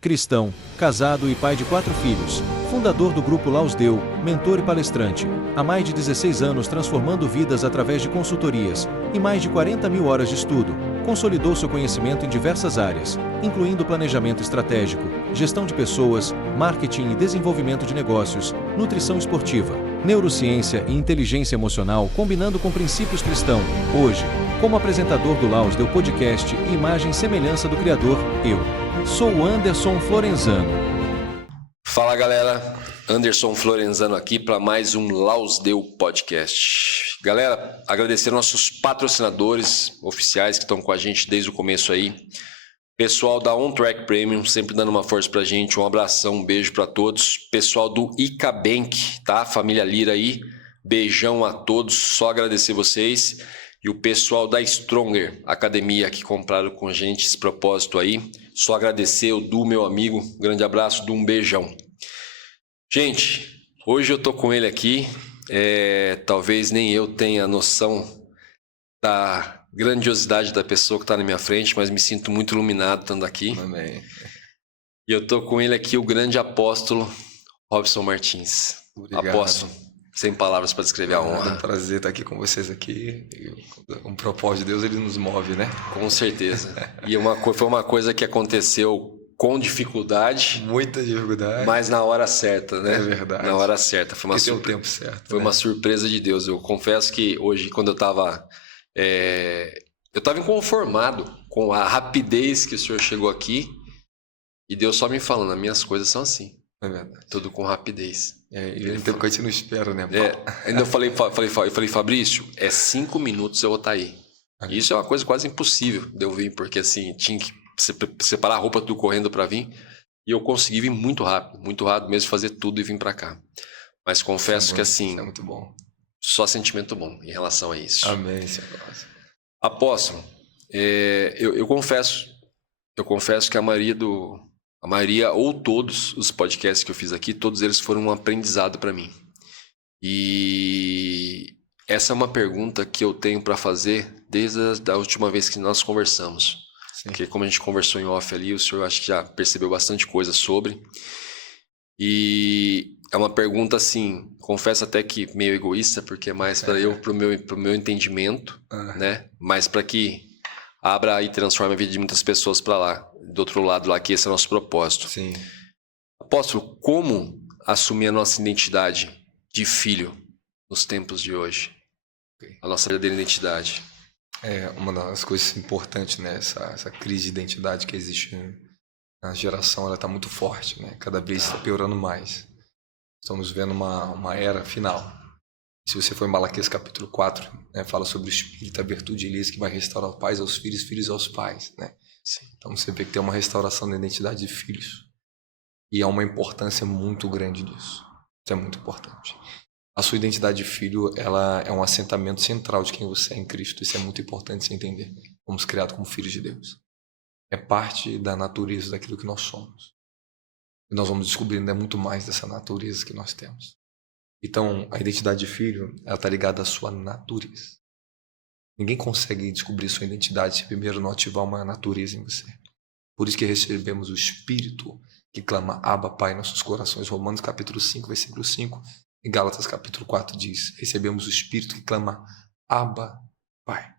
cristão, casado e pai de 4 filhos, fundador do Grupo Laus Deu, mentor e palestrante, há mais de 16 anos transformando vidas através de consultorias e mais de 40 mil horas de estudo, consolidou seu conhecimento em diversas áreas, incluindo planejamento estratégico, gestão de pessoas, marketing e desenvolvimento de negócios, nutrição esportiva, neurociência e inteligência emocional combinando com princípios cristãos. Hoje, como apresentador do Laus Deu Podcast e imagem e semelhança do Criador, eu sou o Anderson Florenzano. Fala galera, Anderson Florenzano aqui para mais um Laus Deu Podcast. Galera, agradecer nossos patrocinadores oficiais que estão com a gente desde o começo aí. Pessoal da On Track Premium, sempre dando uma força pra gente, um abração, um beijo para todos. Pessoal do ICA Bank, tá? Família Lira aí, beijão a todos, só agradecer vocês. E o pessoal da Stronger Academia que compraram com a gente esse propósito aí. Só agradecer o Du, meu amigo. Grande abraço, Du, um beijão. Gente, hoje eu tô com ele aqui. Talvez nem eu tenha noção da grandiosidade da pessoa que está na minha frente, mas me sinto muito iluminado estando aqui. Amém. E eu tô com ele aqui, o grande apóstolo Robson Martins. Obrigado. Apóstolo. Sem palavras para descrever a honra. É um prazer estar aqui com vocês aqui. Um propósito de Deus, ele nos move, né? Com certeza. E foi uma coisa que aconteceu com dificuldade. Muita dificuldade. Mas na hora certa, né? É verdade. Na hora certa. Foi o tempo certo. Foi uma surpresa de Deus. Eu confesso que hoje, quando eu estava inconformado com a rapidez que o senhor chegou aqui. E Deus só me falando, as minhas coisas são assim. É verdade. Tudo com rapidez. E ele tem coisa que não espera, né? Ainda eu falei, Fabrício, 5 minutos eu vou estar aí. E isso é uma coisa quase impossível de eu vir, porque assim, tinha que separar a roupa tudo correndo para vir. E eu consegui vir muito rápido mesmo, fazer tudo e vir para cá. Mas confesso que assim, é muito bom. Só sentimento bom em relação a isso. Amém, Senhor. Apóstolo, eu confesso que a maioria ou todos os podcasts que eu fiz aqui, todos eles foram um aprendizado para mim. E essa é uma pergunta que eu tenho para fazer desde a última vez que nós conversamos. Sim. Porque como a gente conversou em off ali, o senhor acho que já percebeu bastante coisa sobre. E é uma pergunta assim, confesso até que meio egoísta, porque é mais para eu, pro meu entendimento, né? Mas para que abra e transforme a vida de muitas pessoas para lá, do outro lado lá, que esse é o nosso propósito. Sim. Apóstolo, como assumir a nossa identidade de filho nos tempos de hoje? A nossa verdadeira identidade. É uma das coisas importantes, né? Essa crise de identidade que existe na geração, ela está muito forte, né? Cada vez está piorando mais. Estamos vendo uma era final. Se você for em Malaquias capítulo 4, né, fala sobre o Espírito, a virtude de Elias que vai restaurar pais aos filhos, filhos aos pais, né? Sim. Então você vê que tem uma restauração da identidade de filhos. E há uma importância muito grande disso. Isso é muito importante. A sua identidade de filho, ela é um assentamento central de quem você é em Cristo. Isso é muito importante você entender. Fomos criados como filhos de Deus. É parte da natureza daquilo que nós somos. E nós vamos descobrindo ainda muito mais dessa natureza que nós temos. Então, a identidade de filho, ela está ligada à sua natureza. Ninguém consegue descobrir sua identidade se primeiro não ativar uma natureza em você. Por isso que recebemos o Espírito que clama Abba, Pai, em nossos corações. Romanos capítulo 5, versículo 5. E Gálatas capítulo 4 diz, recebemos o Espírito que clama Abba, Pai.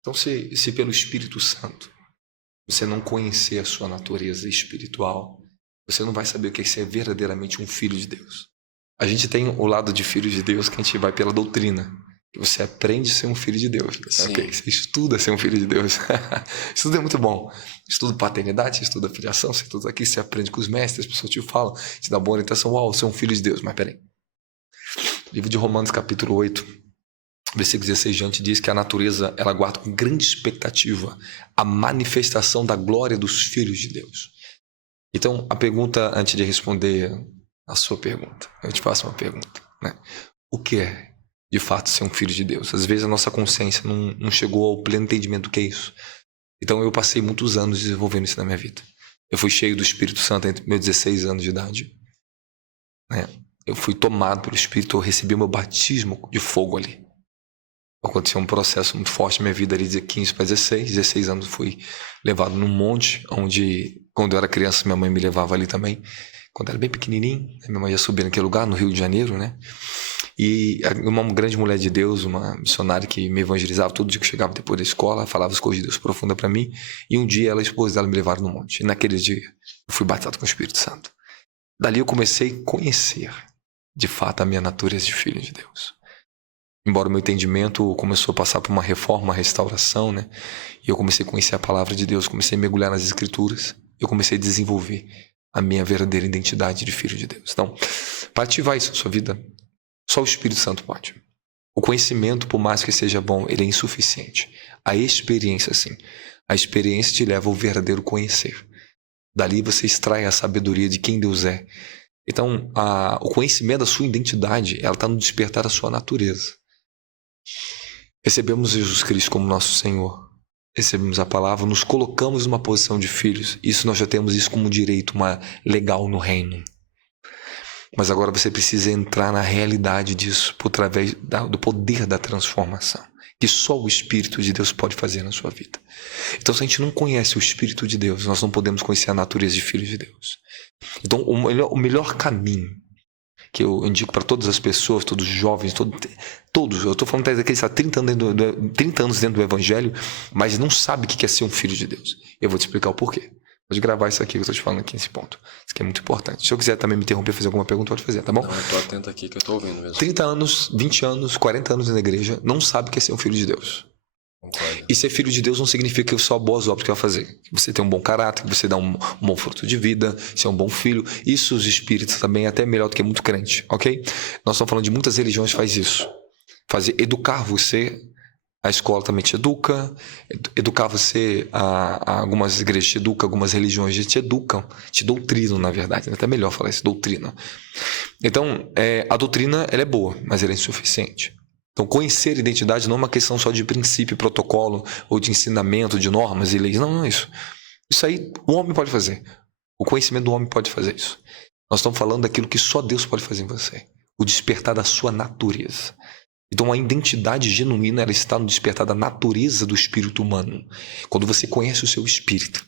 Então, se pelo Espírito Santo você não conhecer a sua natureza espiritual, você não vai saber o que é ser verdadeiramente um filho de Deus. A gente tem o lado de filho de Deus que a gente vai pela doutrina. Que você aprende a ser um filho de Deus. Okay? Você estuda ser um filho de Deus. Estudo é muito bom. Estuda paternidade, você estuda filiação, você estuda aqui, você aprende com os mestres, as pessoas te falam, te dão boa orientação. Uau, você é um filho de Deus. Mas peraí. Livro de Romanos capítulo 8, versículo 16 diante diz que a natureza ela guarda com grande expectativa a manifestação da glória dos filhos de Deus. Então, a pergunta, antes de responder a sua pergunta, eu te faço uma pergunta, né? O que é, de fato, ser um filho de Deus? Às vezes a nossa consciência não chegou ao pleno entendimento do que é isso. Então, eu passei muitos anos desenvolvendo isso na minha vida. Eu fui cheio do Espírito Santo entre meus 16 anos de idade, né? Eu fui tomado pelo Espírito, eu recebi meu batismo de fogo ali. Aconteceu um processo muito forte na minha vida ali de 15 para 16 anos. Fui levado num monte onde Quando eu era criança, minha mãe me levava ali também. Quando eu era bem pequenininho, minha mãe ia subir naquele lugar, no Rio de Janeiro, né? E uma grande mulher de Deus, uma missionária que me evangelizava todo dia que chegava depois da escola, falava as coisas de Deus profunda para mim. E um dia ela e a esposa dela me levaram no monte. E naquele dia eu fui batizado com o Espírito Santo. Dali eu comecei a conhecer, de fato, a minha natureza de filho de Deus. Embora o meu entendimento começou a passar por uma reforma, uma restauração, né? E eu comecei a conhecer a palavra de Deus, comecei a mergulhar nas Escrituras. Eu comecei a desenvolver a minha verdadeira identidade de filho de Deus. Então, para ativar isso na sua vida, só o Espírito Santo pode. O conhecimento, por mais que seja bom, ele é insuficiente. A experiência, sim. A experiência te leva ao verdadeiro conhecer. Dali você extrai a sabedoria de quem Deus é. Então, o conhecimento da sua identidade, ela está no despertar da sua natureza. Recebemos Jesus Cristo como nosso Senhor. Recebemos a palavra, nos colocamos numa posição de filhos. Isso nós já temos isso como direito legal no reino. Mas agora você precisa entrar na realidade disso através do poder da transformação, que só o Espírito de Deus pode fazer na sua vida. Então, se a gente não conhece o Espírito de Deus, nós não podemos conhecer a natureza de filho de Deus. Então, o melhor caminho que eu indico para todas as pessoas, todos os jovens, todos, eu estou falando daqueles que estão 30 anos dentro do Evangelho, mas não sabe o que é ser um filho de Deus. Eu vou te explicar o porquê. Pode gravar isso aqui que eu estou te falando aqui nesse ponto. Isso aqui é muito importante. Se eu quiser também me interromper, fazer alguma pergunta, pode fazer, tá bom? Não, eu estou atento aqui que eu estou ouvindo mesmo. 30 anos, 20 anos, 40 anos na igreja, não sabe o que é ser um filho de Deus. Concordo. E ser filho de Deus não significa que só boas obras que vai fazer. Que você tem um bom caráter, que você dá um bom fruto de vida, ser um bom filho. Isso os espíritos também é até melhor do que muito crente, ok? Nós estamos falando de muitas religiões que faz isso. Educar você, a escola também te educa. Educar você, algumas igrejas te educam, algumas religiões te educam. Te doutrinam, na verdade. É até melhor falar isso, doutrina. Então, a doutrina ela é boa, mas ela é insuficiente. Então, conhecer a identidade não é uma questão só de princípio, protocolo, ou de ensinamento, de normas e leis. Não é isso. Isso aí o homem pode fazer. O conhecimento do homem pode fazer isso. Nós estamos falando daquilo que só Deus pode fazer em você. O despertar da sua natureza. Então, a identidade genuína ela está no despertar da natureza do espírito humano. Quando você conhece o seu espírito.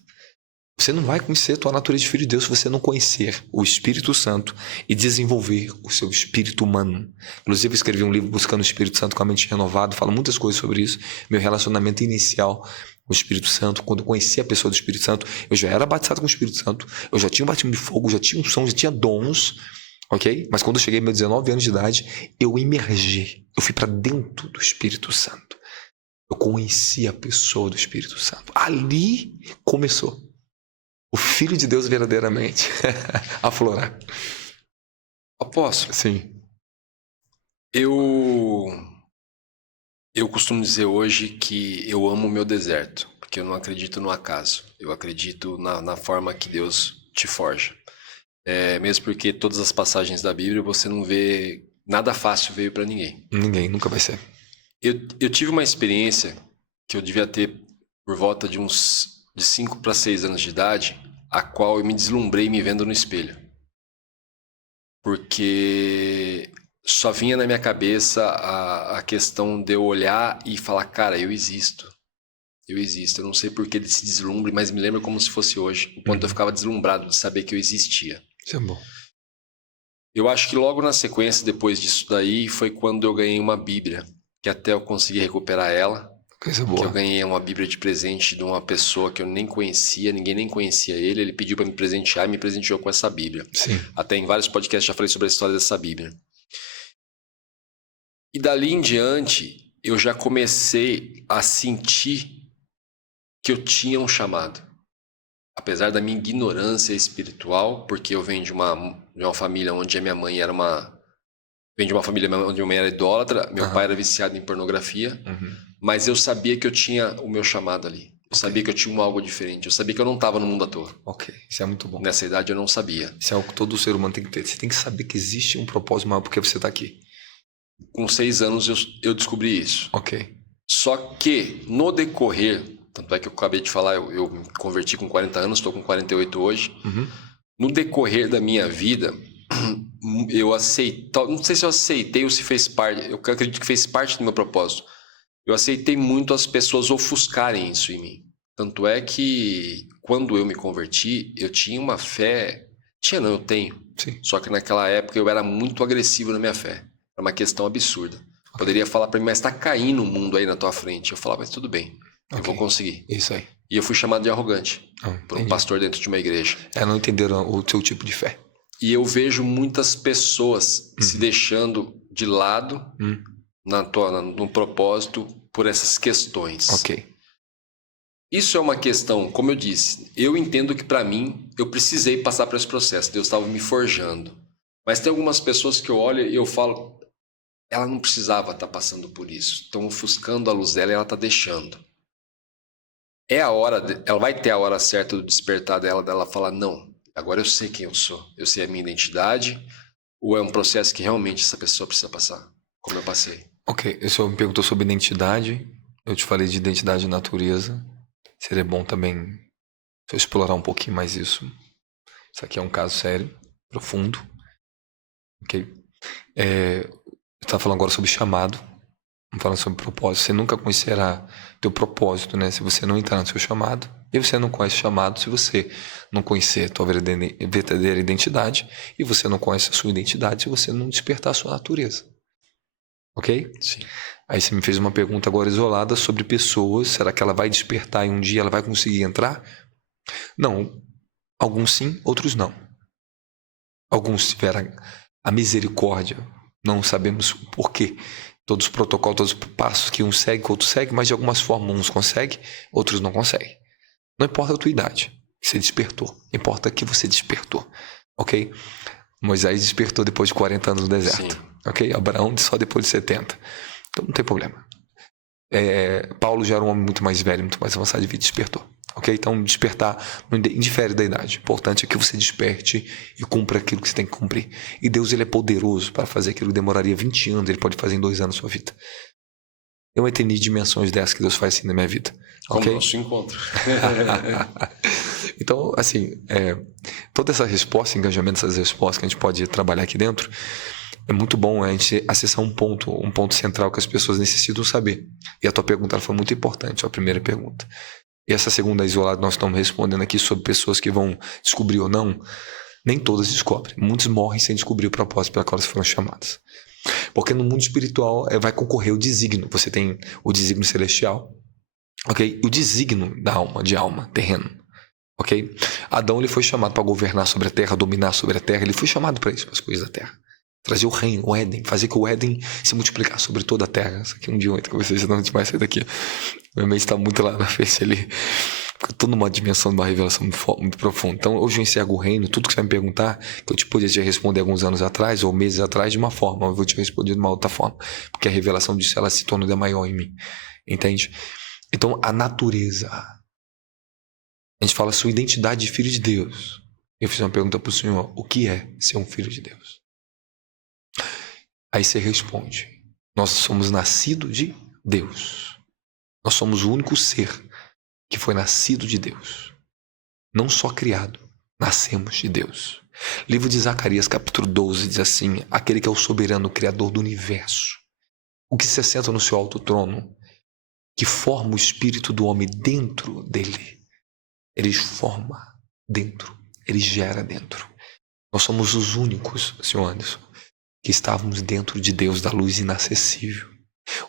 Você não vai conhecer a tua natureza de filho de Deus se você não conhecer o Espírito Santo e desenvolver o seu espírito humano. Inclusive, eu escrevi um livro Buscando o Espírito Santo com a mente renovada, falo muitas coisas sobre isso. Meu relacionamento inicial com o Espírito Santo, quando eu conheci a pessoa do Espírito Santo, eu já era batizado com o Espírito Santo, eu já tinha um batismo de fogo, já tinha unção, já tinha dons, ok? Mas quando eu cheguei aos meus 19 anos de idade, eu emergi, eu fui para dentro do Espírito Santo. Eu conheci a pessoa do Espírito Santo. Ali começou o Filho de Deus verdadeiramente aflorar. Apóstolo, Sim. eu costumo dizer hoje que eu amo o meu deserto, porque eu não acredito no acaso. Eu acredito na forma que Deus te forja. Mesmo porque todas as passagens da Bíblia você não vê nada fácil veio para ninguém. Ninguém, nunca vai ser. Eu tive uma experiência que eu devia ter por volta de 5 para 6 anos de idade, a qual eu me deslumbrei me vendo no espelho. Porque só vinha na minha cabeça a questão de eu olhar e falar, cara, eu existo. Eu existo. Eu não sei por que desse deslumbre, mas me lembro como se fosse hoje. O quanto eu ficava deslumbrado de saber que eu existia. Isso é bom. Eu acho que logo na sequência, depois disso daí, foi quando eu ganhei uma Bíblia. Que até eu consegui recuperar ela. Coisa boa. Que eu ganhei uma Bíblia de presente de uma pessoa que eu nem conhecia, ninguém nem conhecia ele. Ele pediu para me presentear e me presenteou com essa Bíblia. Sim. Até em vários podcasts já falei sobre a história dessa Bíblia. E dali em diante, eu já comecei a sentir que eu tinha um chamado. Apesar da minha ignorância espiritual, porque eu venho de uma família onde a minha mãe era Venho de uma família onde minha mãe era idólatra, meu pai era viciado em pornografia, mas eu sabia que eu tinha o meu chamado ali. Eu sabia que eu tinha algo diferente. Eu sabia que eu não estava no mundo à toa. Ok, isso é muito bom. Nessa idade eu não sabia. Isso é algo que todo ser humano tem que ter. Você tem que saber que existe um propósito maior porque você está aqui. Com 6 anos eu descobri isso. Ok. Só que no decorrer, tanto é que eu acabei de falar, eu me converti com 40 anos, estou com 48 hoje. No decorrer da minha vida, eu aceitei, não sei se eu aceitei ou se fez parte, eu acredito que fez parte do meu propósito. Eu aceitei muito as pessoas ofuscarem isso em mim. Tanto é que quando eu me converti, eu tinha uma fé... eu tenho. Sim. Só que naquela época eu era muito agressivo na minha fé. Era uma questão absurda. Poderia falar pra mim, mas tá caindo o mundo aí na tua frente. Eu falava, mas tudo bem, eu vou conseguir. Isso aí. E eu fui chamado de arrogante por um pastor dentro de uma igreja. Não entenderam o seu tipo de fé. E eu vejo muitas pessoas se deixando de lado no propósito por essas questões. Ok. Isso é uma questão, como eu disse, eu entendo que para mim, eu precisei passar por esse processo, Deus estava me forjando. Mas tem algumas pessoas que eu olho e eu falo, ela não precisava estar passando por isso. Estão ofuscando a luz dela e ela está deixando. É a hora, ela vai ter a hora certa do despertar dela falar, não, agora eu sei quem eu sou, eu sei a minha identidade, ou é um processo que realmente essa pessoa precisa passar, como eu passei. Ok, o senhor me perguntou sobre identidade, eu te falei de identidade e natureza. Seria bom também eu explorar um pouquinho mais isso. Isso aqui é um caso sério, profundo. Ok? Eu estava falando agora sobre chamado. Vamos falar sobre propósito. Você nunca conhecerá teu propósito, né? Se você não entrar no seu chamado. E você não conhece o chamado se você não conhecer a tua verdadeira identidade. E você não conhece a sua identidade se você não despertar a sua natureza. Ok? Sim. Aí você me fez uma pergunta agora isolada sobre pessoas. Será que ela vai despertar e um dia ela vai conseguir entrar? Não. Alguns sim, outros não. Alguns tiveram a misericórdia. Não sabemos o porquê. Todos os protocolos, todos os passos que um segue, que outro segue, mas de algumas formas uns conseguem, outros não conseguem. Não importa a tua idade, que você despertou. Importa que você despertou. Ok? Moisés despertou depois de 40 anos no deserto. Sim. Ok? Abraão só depois de 70. Então não tem problema. Paulo já era um homem muito mais velho, muito mais avançado de vida, despertou. Ok? Então despertar não indifere da idade. O importante é que você desperte e cumpra aquilo que você tem que cumprir. E Deus, ele é poderoso para fazer aquilo que demoraria 20 anos, ele pode fazer em 2 anos a sua vida. Eu não entendi dimensões dessas que Deus faz assim na minha vida. Como okay? nosso encontro. Então, assim, toda essa resposta, engajamento, essas respostas que a gente pode trabalhar aqui dentro, é muito bom a gente acessar um ponto central que as pessoas necessitam saber. E a tua pergunta foi muito importante, a primeira pergunta. E essa segunda isolada nós estamos respondendo aqui sobre pessoas que vão descobrir ou não. Nem todas descobrem. Muitos morrem sem descobrir o propósito pela qual elas foram chamadas. Porque no mundo espiritual vai concorrer o desígnio. Você tem o desígnio celestial, ok? E o desígnio da alma, de alma, terreno. Ok? Adão, ele foi chamado para governar sobre a terra, dominar sobre a terra. Ele foi chamado para isso, para as coisas da terra. Trazer o reino, o Éden, fazer que o Éden se multiplicasse sobre toda a terra. Isso aqui um dia eu entro com vocês, não demais sair daqui. Meu mês está muito lá na frente ali. Porque eu tô numa dimensão de uma revelação muito profunda. Então hoje eu enxergo o reino, tudo que você vai me perguntar, que eu te podia te responder alguns anos atrás ou meses atrás de uma forma, eu vou te responder de uma outra forma. Porque a revelação disso, ela se torna ainda maior em mim. Entende? Então a natureza. A gente fala sua identidade de filho de Deus. Eu fiz uma pergunta para o Senhor: o que é ser um filho de Deus? Aí você responde: nós somos nascidos de Deus. Nós somos o único ser que foi nascido de Deus. Não só criado, nascemos de Deus. Livro de Zacarias, capítulo 12, diz assim: aquele que é o soberano, o criador do universo, o que se assenta no seu alto trono, que forma o espírito do homem dentro dele. Ele forma dentro, ele gera dentro. Nós somos os únicos, Senhor Anderson, que estávamos dentro de Deus, da luz inacessível.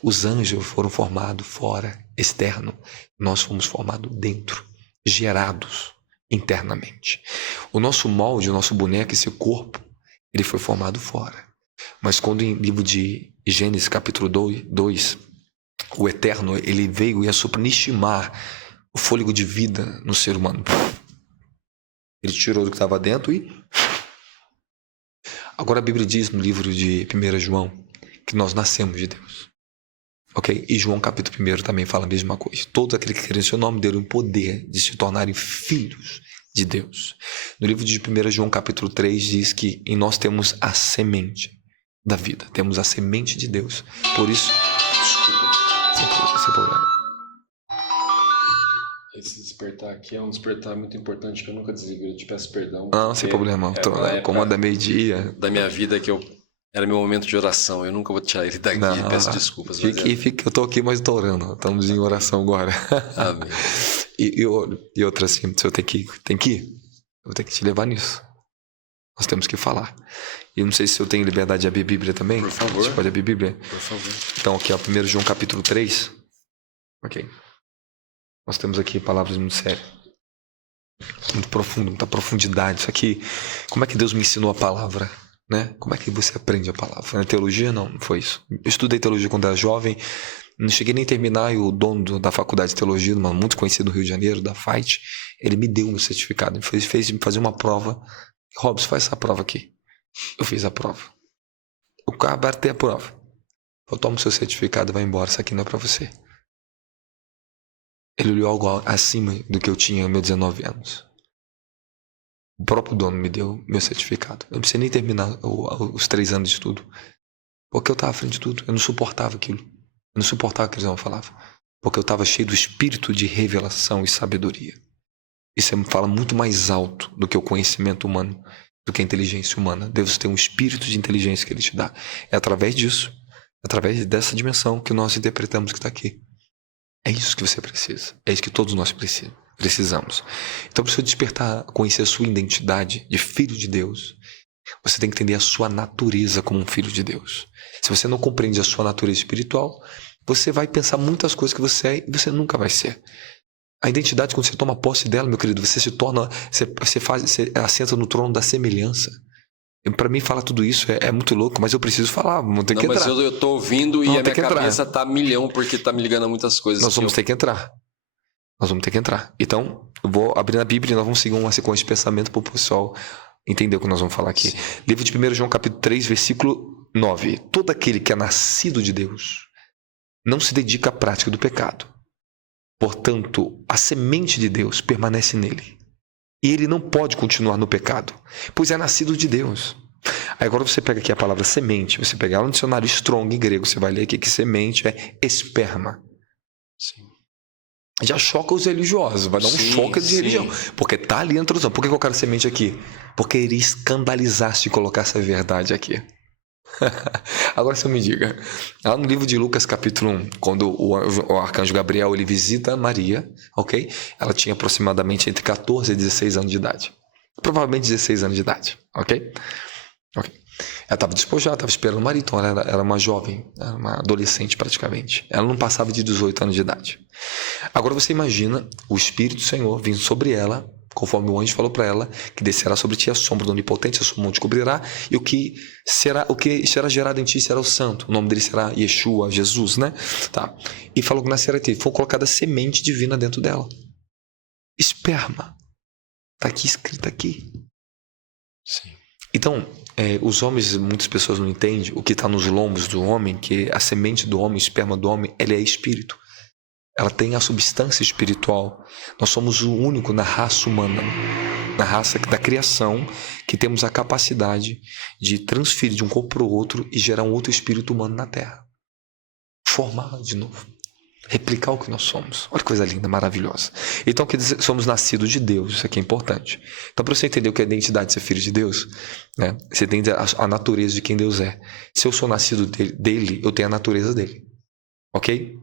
Os anjos foram formados fora, externo. Nós fomos formados dentro, gerados internamente. O nosso molde, o nosso boneco, esse corpo, ele foi formado fora. Mas quando em livro de Gênesis, capítulo 2, o Eterno, ele veio e supernishimar o fôlego de vida no ser humano. Ele tirou do que estava dentro e... Agora a Bíblia diz no livro de 1 João que nós nascemos de Deus. Ok? E João capítulo 1 também fala a mesma coisa. Todos aqueles que creem em seu nome deram o poder de se tornarem filhos de Deus. No livro de 1 João capítulo 3 diz que em nós temos a semente da vida. Temos a semente de Deus. Por isso... Desculpa, sem problema. Esse despertar aqui é um despertar muito importante que eu nunca desligo. Eu te peço perdão. Não, sem problema. Comanda meio-dia. Da minha vida que era meu momento de oração. Eu nunca vou tirar ele daqui. Peço desculpas. Fique, eu tô aqui, mas tô orando. Estamos em oração agora. Amém. E outra assim, se eu tenho que ir, eu vou ter que te levar nisso. Nós temos que falar. E não sei se eu tenho liberdade de abrir a Bíblia também. Por favor. Você pode abrir a Bíblia? Por favor. Então, aqui, ó, 1 João capítulo 3. Ok. Nós temos aqui palavras muito sérias. Muito profundo, muita profundidade. Isso aqui, como é que Deus me ensinou a palavra? Né? Como é que você aprende a palavra? Na teologia, não foi isso. Eu estudei teologia quando era jovem. Não cheguei nem a terminar, e o dono da faculdade de teologia, muito conhecido no Rio de Janeiro, da FAIT, ele me deu meu certificado. Ele fez me fazer uma prova. Robson, faz essa prova aqui. Eu fiz a prova. O cara bateu a prova. Eu tomo seu certificado e vai embora. Isso aqui não é pra você. Ele olhou algo acima do que eu tinha aos meus 19 anos. O próprio dono me deu meu certificado. Eu não precisei nem terminar os 3 anos de estudo. Porque eu estava à frente de tudo. Eu não suportava aquilo. Eu não suportava o que eles não falavam. Porque eu estava cheio do espírito de revelação e sabedoria. Isso fala muito mais alto do que o conhecimento humano, do que a inteligência humana. Deus tem um espírito de inteligência que Ele te dá. É através disso, através dessa dimensão que nós interpretamos que está aqui. É isso que você precisa. É isso que todos nós precisamos. Então, para você despertar, conhecer a sua identidade de filho de Deus, você tem que entender a sua natureza como um filho de Deus. Se você não compreende a sua natureza espiritual, você vai pensar muitas coisas que você é e você nunca vai ser. A identidade, quando você toma posse dela, meu querido, você se torna, você assenta no trono da semelhança. Para mim, falar tudo isso é muito louco, mas eu preciso falar, vamos ter que entrar. Mas eu tô ouvindo e a minha cabeça tá milhão, porque tá me ligando a muitas coisas. Nós vamos ter que entrar. Nós vamos ter que entrar. Então, eu vou abrir a Bíblia e nós vamos seguir uma sequência de pensamento para o pessoal entender o que nós vamos falar aqui. Sim. Livro de 1 João capítulo 3, versículo 9. Todo aquele que é nascido de Deus não se dedica à prática do pecado. Portanto, a semente de Deus permanece nele. E ele não pode continuar no pecado, pois é nascido de Deus. Aí agora você pega aqui a palavra semente, você pega ela no dicionário Strong em grego, você vai ler aqui que semente é esperma. Sim. Já choca os religiosos, vai dar um choque de religião. Porque tá ali a introdução. Por que eu quero semente aqui? Porque iria escandalizar se colocar essa verdade aqui. Agora você me diga, lá no livro de Lucas capítulo 1, quando o arcanjo Gabriel ele visita Maria, ok? Ela tinha aproximadamente entre 14 e 16 anos de idade. Provavelmente 16 anos de idade, ok? Ela estava despojada, estava esperando o marido, então ela era uma jovem, era uma adolescente praticamente. Ela não passava de 18 anos de idade. Agora você imagina o Espírito do Senhor vindo sobre ela, conforme o anjo falou para ela, que descerá sobre ti a sombra do Onipotente, a sua mão te cobrirá, e o que será gerado em ti será o santo. O nome dele será Yeshua, Jesus, né? Tá. E falou que nascerá em ti. Foi colocada semente divina dentro dela. Esperma. Está aqui escrito aqui. Sim. Então, os homens, muitas pessoas não entendem o que está nos lombos do homem, que a semente do homem, o esperma do homem, ele é espírito. Ela tem a substância espiritual. Nós somos o único na raça humana, na raça da criação, que temos a capacidade de transferir de um corpo para o outro e gerar um outro espírito humano na Terra. Formar de novo. Replicar o que nós somos. Olha que coisa linda, maravilhosa. Então, quer dizer, somos nascidos de Deus. Isso aqui é importante. Então, para você entender o que é a identidade de ser filho de Deus, né, você tem a natureza de quem Deus é. Se eu sou nascido dele, eu tenho a natureza dele. Ok?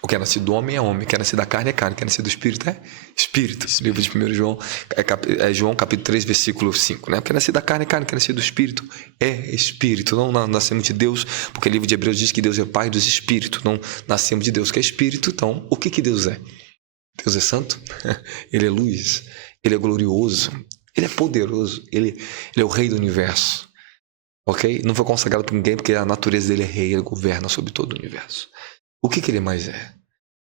O que é nascido do homem é homem, o que é nascido da carne é carne, o que é nascido do espírito é espírito. Esse livro de 1 João é João capítulo 3, versículo 5. Né? O que é nascido da carne é carne, o que é nascido do espírito é espírito. Não nascemos de Deus, porque o livro de Hebreus diz que Deus é o pai dos espíritos. Não nascemos de Deus, que é espírito. Então, o que Deus é? Deus é santo, Ele é luz, Ele é glorioso, Ele é poderoso, Ele é o rei do universo. Ok? Não foi consagrado por ninguém, porque a natureza dele é rei, Ele governa sobre todo o universo. O que ele mais é?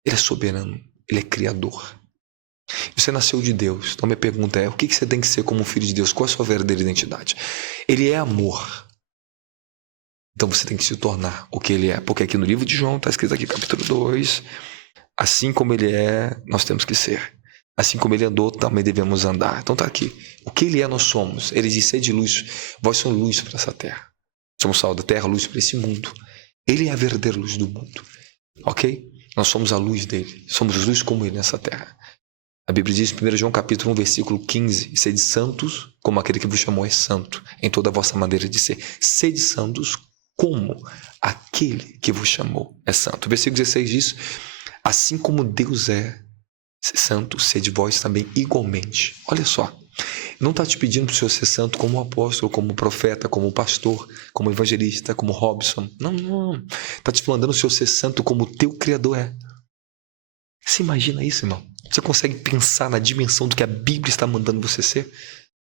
Ele é soberano, ele é criador. Você nasceu de Deus. Então minha pergunta é, o que você tem que ser como um filho de Deus? Qual é a sua verdadeira identidade? Ele é amor. Então você tem que se tornar o que ele é. Porque aqui no livro de João, está escrito aqui capítulo 2, assim como ele é, nós temos que ser. Assim como ele andou, também devemos andar. Então está aqui. O que ele é, nós somos. Ele diz, sede luz. Vós sois luz para essa terra. Somos sal da terra, luz para esse mundo. Ele é a verdadeira luz do mundo. Ok? Nós somos a luz dele. Somos luz como ele nessa terra. A Bíblia diz em 1 João capítulo 1, versículo 15. Sede santos, como aquele que vos chamou é santo, em toda a vossa maneira de ser. Sede santos, como aquele que vos chamou é santo. O versículo 16 diz, assim como Deus é, santo, sede vós também igualmente. Olha só, não está te pedindo para o Senhor ser santo como apóstolo, como profeta, como pastor, como evangelista, como Robson. Não. Está te falando o Senhor ser santo como o teu Criador é. Você imagina isso, irmão? Você consegue pensar na dimensão do que a Bíblia está mandando você ser?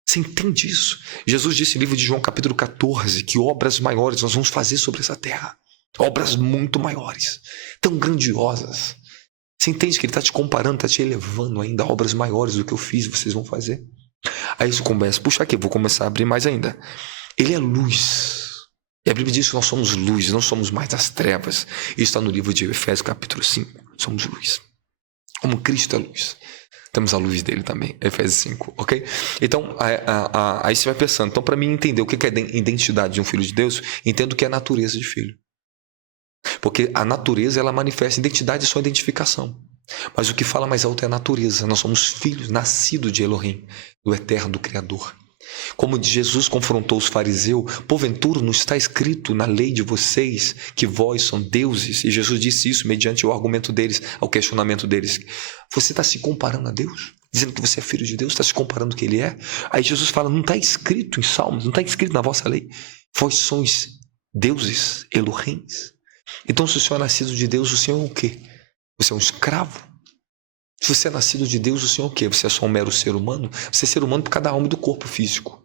Você entende isso? Jesus disse no livro de João capítulo 14 que obras maiores nós vamos fazer sobre essa terra. Obras muito maiores, tão grandiosas. Você entende que ele está te comparando, está te elevando ainda a obras maiores do que eu fiz, vocês vão fazer? Aí isso começa, puxa aqui, eu vou começar a abrir mais ainda. Ele é luz. E a Bíblia diz que nós somos luz, não somos mais das trevas. Isso está no livro de Efésios capítulo 5. Somos luz. Como Cristo é luz. Temos a luz dele também, Efésios 5, ok? Então, aí você vai pensando. Então, para mim entender o que é a identidade de um filho de Deus, entendo o que é a natureza de filho. Porque a natureza, ela manifesta identidade e sua identificação. Mas o que fala mais alto é a natureza. Nós somos filhos nascidos de Elohim, do eterno, do Criador. Como Jesus confrontou os fariseus, porventura não está escrito na lei de vocês que vós são deuses? E Jesus disse isso mediante o argumento deles, ao questionamento deles. Você está se comparando a Deus? Dizendo que você é filho de Deus, está se comparando o que ele é? Aí Jesus fala, não está escrito em Salmos, não está escrito na vossa lei. Vós sois deuses, Elohims. Então, se o Senhor é nascido de Deus, o Senhor é o quê? Você é um escravo? Se você é nascido de Deus, o Senhor é o quê? Você é só um mero ser humano? Você é ser humano por cada alma do corpo físico.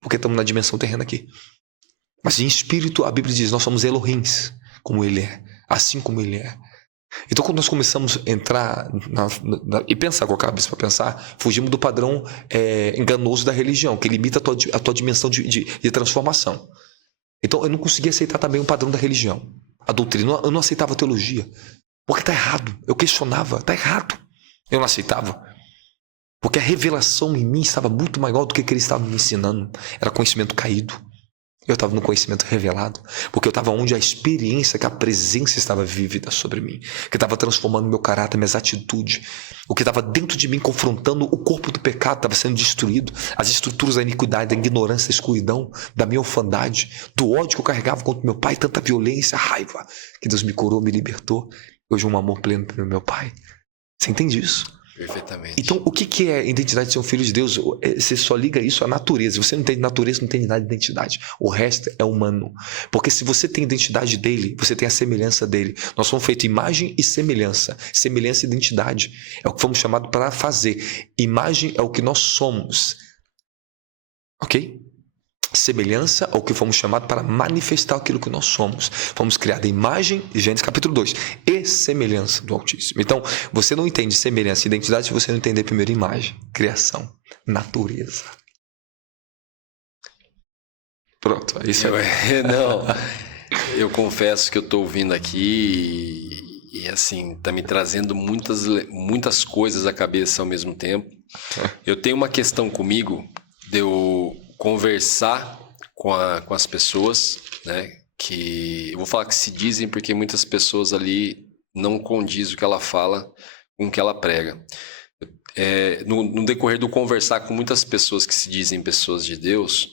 Porque estamos na dimensão terrena aqui. Mas em espírito, a Bíblia diz, nós somos Elohims, como ele é. Assim como ele é. Então, quando nós começamos a entrar e pensar com a cabeça para pensar, fugimos do padrão enganoso da religião, que limita a tua dimensão de transformação. Então, eu não conseguia aceitar também o padrão da religião. A doutrina, eu não aceitava a teologia. Porque está errado. Eu questionava, está errado. Eu não aceitava. Porque a revelação em mim estava muito maior do que ele estava me ensinando. Era conhecimento caído. Eu estava no conhecimento revelado. Porque eu estava onde a experiência, que a presença estava vívida sobre mim. Que estava transformando meu caráter, minhas atitudes. O que estava dentro de mim, confrontando o corpo do pecado, estava sendo destruído. As estruturas da iniquidade, da ignorância, da escuridão, da minha orfandade, do ódio que eu carregava contra meu pai, tanta violência, raiva. Que Deus me curou, me libertou. Hoje um amor pleno pelo meu pai. Você entende isso? Perfeitamente. Então, o que é a identidade de ser um filho de Deus? Você só liga isso à natureza. Se você não tem natureza, não tem nada de identidade. O resto é humano. Porque se você tem identidade dele, você tem a semelhança dele. Nós somos feitos imagem e semelhança. Semelhança e identidade. É o que fomos chamados para fazer. Imagem é o que nós somos. Ok? Semelhança ao que fomos chamados para manifestar aquilo que nós somos. Fomos criados em imagem, Gênesis capítulo 2, e semelhança do Altíssimo. Então, você não entende semelhança e identidade se você não entender primeiro imagem, criação, natureza. Pronto, isso é. Não, eu confesso que eu estou ouvindo aqui e assim, está me trazendo muitas coisas à cabeça ao mesmo tempo. Eu tenho uma questão comigo de eu conversar com as pessoas, né? Que eu vou falar que se dizem porque muitas pessoas ali não condiz o que ela fala com o que ela prega. No decorrer do conversar com muitas pessoas que se dizem pessoas de Deus,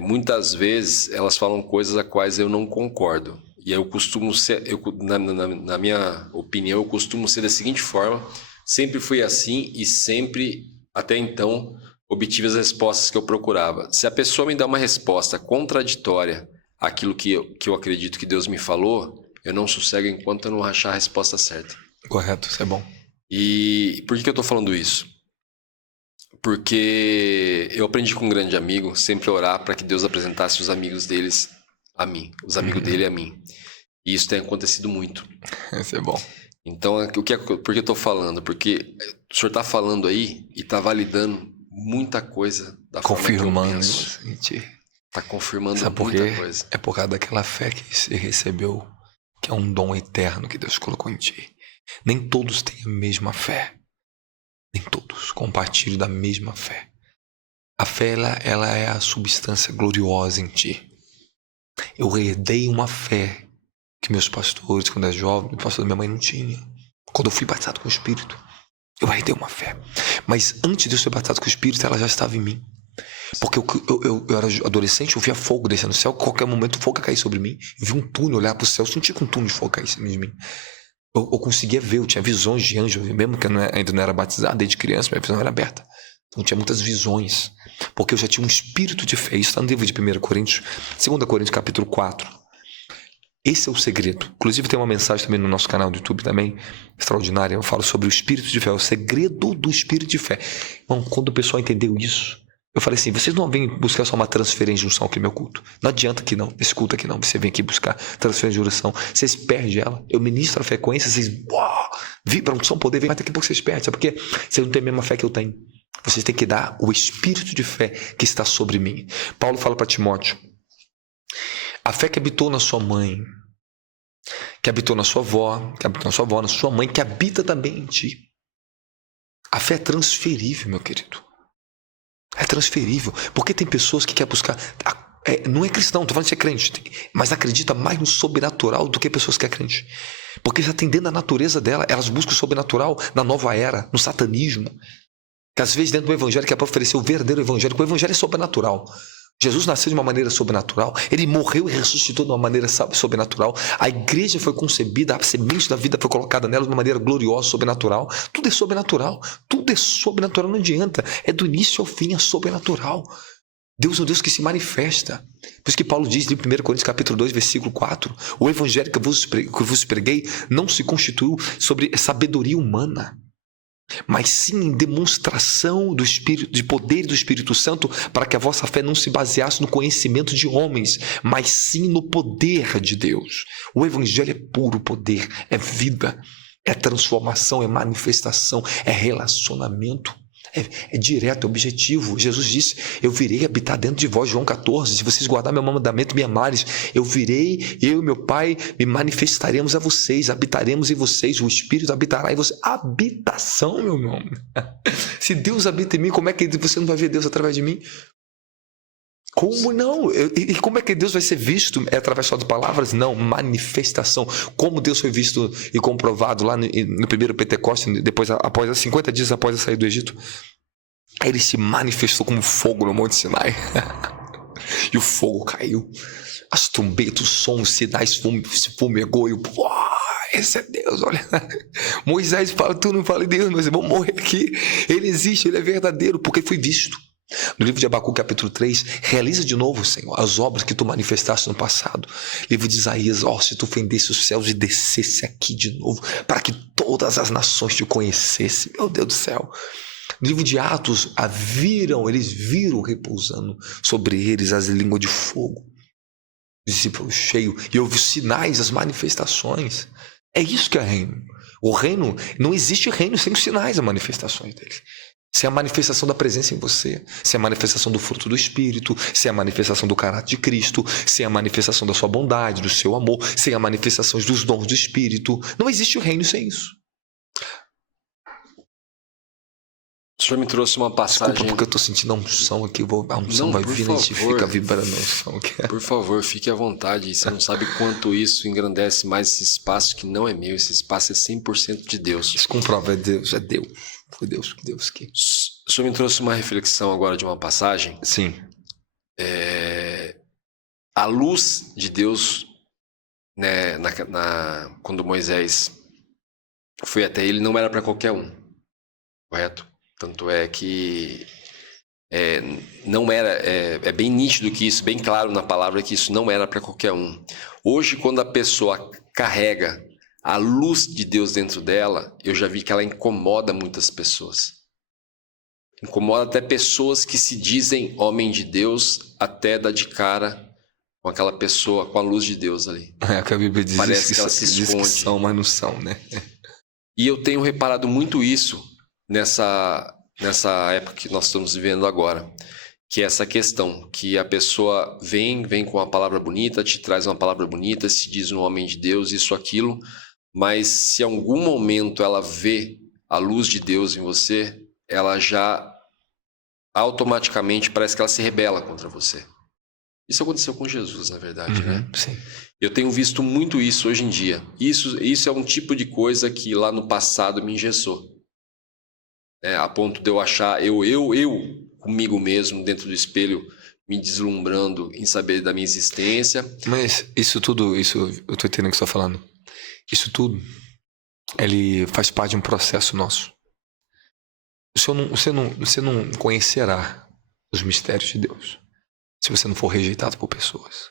muitas vezes elas falam coisas a quais eu não concordo. E eu costumo ser, na minha opinião, eu costumo ser da seguinte forma: sempre fui assim e sempre, até então, obtive as respostas que eu procurava. Se a pessoa me dá uma resposta contraditória àquilo que eu acredito que Deus me falou, eu não sossego enquanto eu não achar a resposta certa. Correto, isso é bom. E por que eu estou falando isso? Porque eu aprendi com um grande amigo sempre orar para que Deus apresentasse os amigos deles a mim, os amigos dele a mim. E isso tem acontecido muito. Isso é bom. Então, por que eu estou falando? Porque o senhor está falando aí e está validando muita coisa da forma que eu penso. Está confirmando muita coisa. É por causa daquela fé que você recebeu, que é um dom eterno que Deus colocou em ti. Nem todos têm a mesma fé. Nem todos compartilham da mesma fé. A fé, ela é a substância gloriosa em ti. Eu herdei uma fé que meus pastores, quando eu era jovem, o pastor da minha mãe não tinha. Quando eu fui batizado com o Espírito, eu herdei uma fé. Mas antes de eu ser batizado com o Espírito, ela já estava em mim. Porque eu era adolescente, eu via fogo descendo do céu. A qualquer momento o fogo ia cair sobre mim. Eu vi um túnel olhar para o céu, eu senti que um túnel de fogo caísse em mim. Eu conseguia ver, eu tinha visões de anjo, mesmo que eu ainda não era batizado desde criança, minha visão era aberta. Então tinha muitas visões, porque eu já tinha um espírito de fé. Isso está no livro de 1 Coríntios, 2 Coríntios capítulo 4. Esse é o segredo. Inclusive tem uma mensagem também no nosso canal do YouTube também, extraordinária. Eu falo sobre o espírito de fé, o segredo do espírito de fé. Então, quando o pessoal entendeu isso, eu falei assim, vocês não vêm buscar só uma transferência de unção aqui no meu culto. Não adianta aqui não, esse culto aqui não. Você vem aqui buscar transferência de unção. Vocês perdem ela. Eu ministro a frequência, vocês vibram, unção, poder, mas daqui a pouco vocês perdem. Sabe por quê? Vocês não têm a mesma fé que eu tenho. Vocês têm que dar o espírito de fé que está sobre mim. Paulo fala para Timóteo, a fé que habitou na sua mãe, que habitou na sua avó, que habitou na sua avó, na sua mãe, que habita também em ti. A fé é transferível, meu querido. É transferível. Porque tem pessoas que querem buscar... não é cristão, estou falando de ser crente, mas acredita mais no sobrenatural do que pessoas que é crente. Porque já tem dentro da natureza dela, elas buscam o sobrenatural na nova era, no satanismo. Que às vezes dentro do evangelho que é para oferecer o verdadeiro evangelho, porque o evangelho é sobrenatural. Jesus nasceu de uma maneira sobrenatural, ele morreu e ressuscitou de uma maneira sobrenatural, a igreja foi concebida, a semente da vida foi colocada nela de uma maneira gloriosa, sobrenatural. Tudo é sobrenatural, não adianta, é do início ao fim, é sobrenatural. Deus é um Deus que se manifesta. Por isso que Paulo diz em 1 Coríntios capítulo 2, versículo 4, o evangelho que eu vos preguei não se constituiu sobre sabedoria humana, mas sim em demonstração do Espírito, de poder do Espírito Santo, para que a vossa fé não se baseasse no conhecimento de homens, mas sim no poder de Deus. O evangelho é puro poder, é vida, é transformação, é manifestação, é relacionamento, é direto, é objetivo. Jesus disse, eu virei habitar dentro de vós, João 14, se vocês guardarem meu mandamento e me amares, eu virei, eu e meu Pai me manifestaremos a vocês, habitaremos em vocês, o Espírito habitará em vocês. Habitação, meu irmão. Se Deus habita em mim, como é que você não vai ver Deus através de mim? Como não? E como é que Deus vai ser visto? É através só de palavras? Não, manifestação. Como Deus foi visto e comprovado lá no primeiro Pentecostes, após 50 dias após a saída do Egito, ele se manifestou como fogo no Monte Sinai. E o fogo caiu. As trombetas, os sons, os sinais se fumegou e esse é Deus, olha. Moisés fala, tu não fala em Deus, mas vamos morrer aqui. Ele existe, ele é verdadeiro, porque foi visto. No livro de Abacu, capítulo 3, realiza de novo, Senhor, as obras que tu manifestaste no passado. Livro de Isaías, se tu fendesse os céus e descesse aqui de novo, para que todas as nações te conhecessem. Meu Deus do céu. No livro de Atos, eles viram repousando sobre eles as línguas de fogo. Os discípulos cheios, e houve os sinais, as manifestações. É isso que é reino. O reino, não existe reino sem os sinais, as manifestações dele. Se é a manifestação da presença em você, se é a manifestação do fruto do Espírito, se é a manifestação do caráter de Cristo, se é a manifestação da sua bondade, do seu amor, se é a manifestação dos dons do Espírito. Não existe o reino sem isso. O senhor me trouxe uma passagem... Desculpa, porque eu estou sentindo a unção aqui. A unção vai vir, a gente fica vibrando a unção aqui. Por favor, fique à vontade. Você não sabe quanto isso engrandece mais esse espaço que não é meu. Esse espaço é 100% de Deus. Isso comprova, é Deus. Foi Deus que... O senhor me trouxe uma reflexão agora de uma passagem. Sim. A luz de Deus, né, quando Moisés foi até ele, não era para qualquer um. Correto? Tanto é que não era... É bem nítido que isso, bem claro na palavra que isso não era para qualquer um. Hoje, quando a pessoa carrega a luz de Deus dentro dela, eu já vi que ela incomoda muitas pessoas. Incomoda até pessoas que se dizem homem de Deus, até dar de cara com aquela pessoa, com a luz de Deus ali. Que a Bíblia diz Parece que ela se esconde. Diz que são, mas não são, né? E eu tenho reparado muito isso nessa época que nós estamos vivendo agora. Que é essa questão, que a pessoa vem com uma palavra bonita, te traz uma palavra bonita, se diz um homem de Deus, isso, aquilo, mas se em algum momento ela vê a luz de Deus em você, ela já automaticamente parece que ela se rebela contra você. Isso aconteceu com Jesus, na verdade, né? Sim. Eu tenho visto muito isso hoje em dia. Isso é um tipo de coisa que lá no passado me engessou. A ponto de eu achar, eu comigo mesmo, dentro do espelho, me deslumbrando em saber da minha existência. Mas isso tudo, eu tô entendendo o que você está falando. Isso tudo ele faz parte de um processo nosso. Você não conhecerá os mistérios de Deus se você não for rejeitado por pessoas.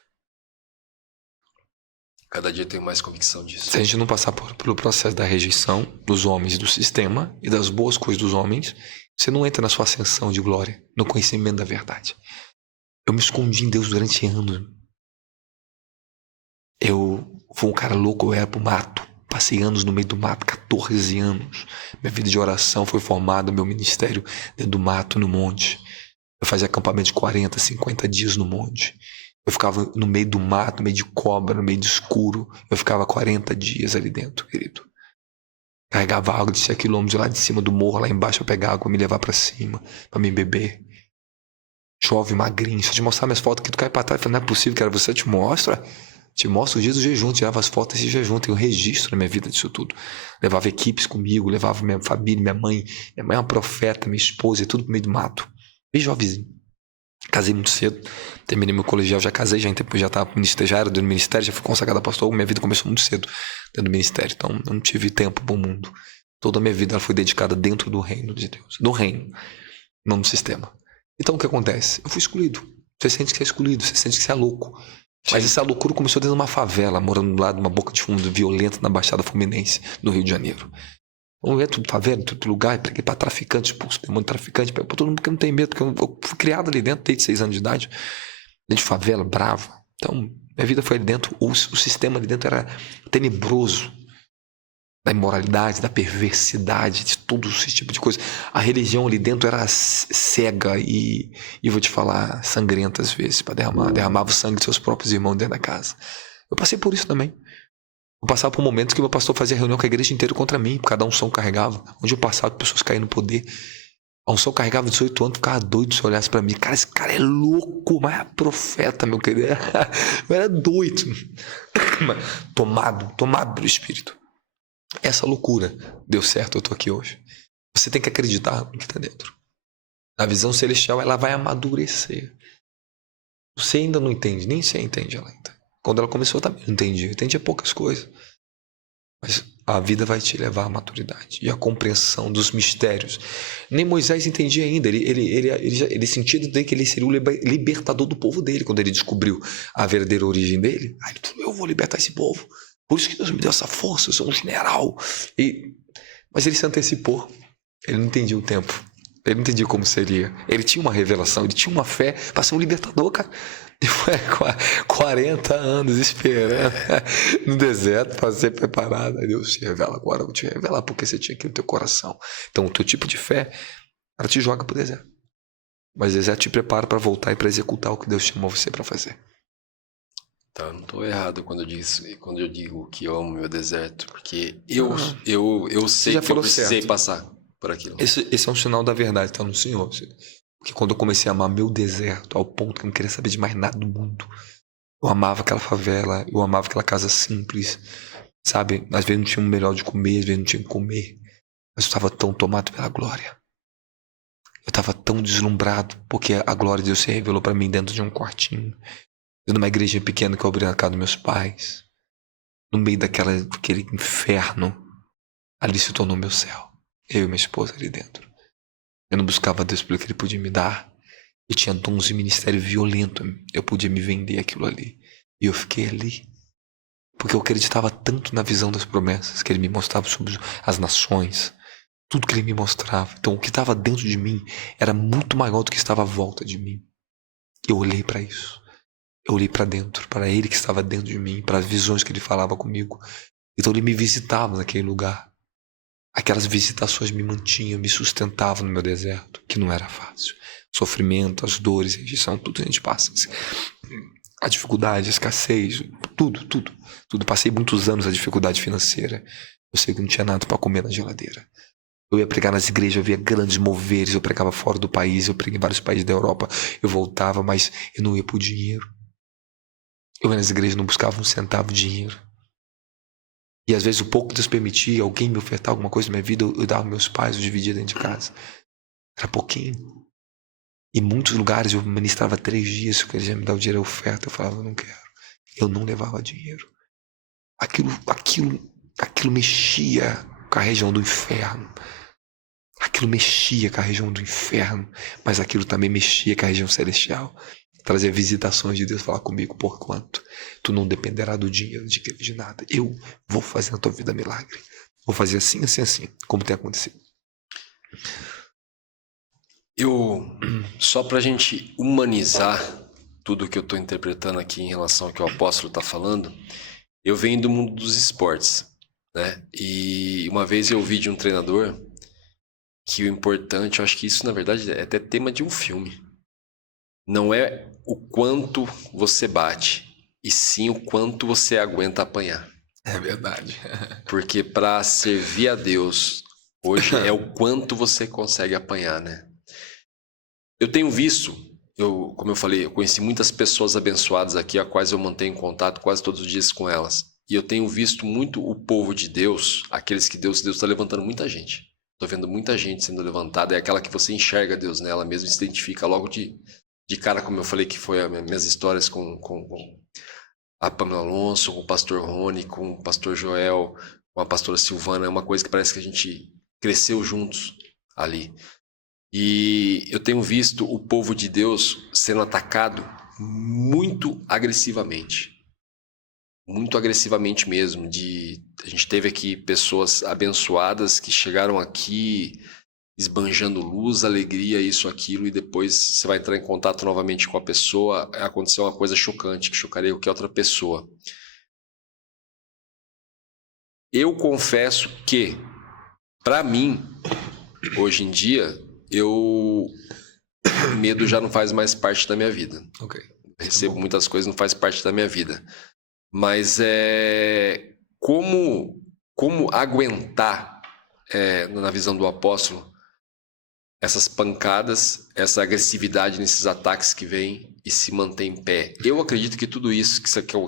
Cada dia eu tenho mais convicção disso. Se a gente não passar pelo processo da rejeição dos homens, do sistema e das boas coisas dos homens, você não entra na sua ascensão de glória, no conhecimento da verdade. Eu me escondi em Deus durante anos. Eu fui um cara louco, eu era pro mato. Passei anos no meio do mato, 14 anos. Minha vida de oração foi formada, meu ministério dentro do mato, no monte. Eu fazia acampamento de 40, 50 dias no monte. Eu ficava no meio do mato, no meio de cobra, no meio de escuro. Eu ficava 40 dias ali dentro, querido. Carregava água de 7 quilômetros lá de cima do morro, lá embaixo, pra pegar água, me levar pra cima, pra me beber. Chove magrinho. Se eu te mostrar minhas fotos aqui, tu cai pra trás. Eu falei, não é possível, cara, você te mostra. Te mostro os dias do jejum, tirava as fotos desse jejum, tem um registro na minha vida disso tudo. Levava equipes comigo, levava minha família, minha mãe. Minha mãe é uma profeta, minha esposa, é tudo pro meio do mato. Bem jovenzinho. Casei muito cedo, terminei meu colegial, já casei, já tava no ministério, já era dentro do ministério, já fui consagrado pastor. Minha vida começou muito cedo dentro do ministério, então eu não tive tempo pro mundo. Toda a minha vida ela foi dedicada dentro do reino de Deus, do reino, não do sistema. Então o que acontece? Eu fui excluído. Você sente que é excluído, você sente que você é louco. Mas essa loucura começou dentro de uma favela, morando do lado de uma boca de fundo violenta na Baixada Fluminense, no Rio de Janeiro. Eu entro em favela, em todo lugar, preguei pra traficante, expulso demônio traficante, pra todo mundo que não tem medo, porque eu fui criado ali dentro, desde 6 anos de idade, dentro de favela, bravo. Então, minha vida foi ali dentro, o sistema ali dentro era tenebroso, da imoralidade, da perversidade, de todo esse tipo de coisa. A religião ali dentro era cega e vou te falar, sangrenta às vezes, para derramava o sangue de seus próprios irmãos dentro da casa. Eu passei por isso também. Eu passava por momentos que meu pastor fazia reunião com a igreja inteira contra mim, cada unção carregava. Onde eu passava, pessoas caíam no poder. A unção carregava 18 anos, ficava doido se olhasse pra mim. Cara, esse cara é louco, mas é profeta, meu querido. Eu era doido. Tomado pelo Espírito. Essa loucura deu certo, eu tô aqui hoje. Você tem que acreditar no que tá dentro. A visão celestial, ela vai amadurecer. Você ainda não entende, nem você entende ela ainda. Quando ela começou, eu também não entendia. Eu entendia poucas coisas. Mas a vida vai te levar à maturidade e à compreensão dos mistérios. Nem Moisés entendia ainda. Ele sentia dentro dele que ele seria o libertador do povo dele quando ele descobriu a verdadeira origem dele. Aí ele falou, eu vou libertar esse povo. Por isso que Deus me deu essa força, eu sou um general. Mas ele se antecipou. Ele não entendia o tempo. Ele não entendia como seria. Ele tinha uma revelação, ele tinha uma fé para ser um libertador, cara. E foi 40 anos esperando no deserto para ser preparado. Aí Deus te revela agora, eu vou te revelar porque você tinha aqui no teu coração. Então o teu tipo de fé, ela te joga pro deserto. Mas o deserto te prepara para voltar e para executar o que Deus chamou você para fazer. Tá, não tô errado quando eu digo que eu amo meu deserto, porque eu sei que eu precisei passar por aquilo. Esse é um sinal da verdade, tá no Senhor. Porque quando eu comecei a amar meu deserto, ao ponto que eu não queria saber de mais nada do mundo, eu amava aquela favela, eu amava aquela casa simples, sabe? Às vezes não tinha o melhor de comer, às vezes não tinha o que comer, mas eu estava tão tomado pela glória. Eu estava tão deslumbrado, porque a glória de Deus se revelou para mim dentro de um quartinho, dentro de uma igreja pequena que eu abri na casa dos meus pais, no meio daquele inferno. Ali se tornou meu céu, eu e minha esposa ali dentro. Eu não buscava Deus pelo que Ele podia me dar. Eu tinha dons de ministério violento. Eu podia me vender aquilo ali. E eu fiquei ali. Porque eu acreditava tanto na visão das promessas que Ele me mostrava sobre as nações. Tudo que Ele me mostrava. Então o que estava dentro de mim era muito maior do que estava à volta de mim. Eu olhei para isso. Eu olhei para dentro. Para Ele que estava dentro de mim. Para as visões que Ele falava comigo. Então Ele me visitava naquele lugar. Aquelas visitações me mantinham, me sustentavam no meu deserto, que não era fácil. Sofrimento, as dores, a rejeição, tudo a gente passa. A dificuldade, a escassez, tudo. Passei muitos anos a dificuldade financeira. Eu sei que não tinha nada para comer na geladeira. Eu ia pregar nas igrejas, eu via grandes moveres, eu pregava fora do país, eu preguei em vários países da Europa, eu voltava, mas eu não ia por dinheiro. Eu ia nas igrejas, não buscava um centavo de dinheiro. E às vezes o pouco que Deus permitia, alguém me ofertar alguma coisa na minha vida, eu dava aos meus pais, eu dividia dentro de casa. Era pouquinho. Em muitos lugares eu ministrava 3 dias, se eu queria me dar o dinheiro a oferta, eu falava, eu não quero. Eu não levava dinheiro. Aquilo mexia com a região do inferno. Aquilo mexia com a região do inferno, mas aquilo também mexia com a região celestial. Trazia visitações de Deus, falar comigo, porquanto tu não dependerá do dinheiro, de nada. Eu vou fazer na tua vida milagre. Vou fazer assim, assim, assim, como tem acontecido. Só pra gente humanizar tudo que eu tô interpretando aqui em relação ao que o apóstolo tá falando, eu venho do mundo dos esportes, né? E uma vez eu ouvi de um treinador que o importante, eu acho que isso na verdade é até tema de um filme, não é o quanto você bate, e sim o quanto você aguenta apanhar. É verdade. Porque para servir a Deus hoje é o quanto você consegue apanhar, né? Eu tenho visto, como eu falei, eu conheci muitas pessoas abençoadas aqui, a quais eu mantenho contato quase todos os dias com elas. E eu tenho visto muito o povo de Deus, aqueles que Deus está levantando muita gente. Estou vendo muita gente sendo levantada, é aquela que você enxerga Deus nela mesmo, se identifica logo de cara, como eu falei, que foi as minhas histórias com a Pamela Alonso, com o pastor Rony, com o pastor Joel, com a pastora Silvana. É uma coisa que parece que a gente cresceu juntos ali. E eu tenho visto o povo de Deus sendo atacado muito agressivamente. Muito agressivamente mesmo. A gente teve aqui pessoas abençoadas que chegaram aqui esbanjando luz, alegria, isso, aquilo, e depois você vai entrar em contato novamente com a pessoa, aconteceu uma coisa chocante, que chocaria qualquer outra pessoa. Eu confesso que, para mim, hoje em dia, o medo já não faz mais parte da minha vida. Okay. Recebo muitas coisas, não faz parte da minha vida. Mas como aguentar, na visão do apóstolo, essas pancadas, essa agressividade nesses ataques que vêm e se mantém em pé. Eu acredito que tudo isso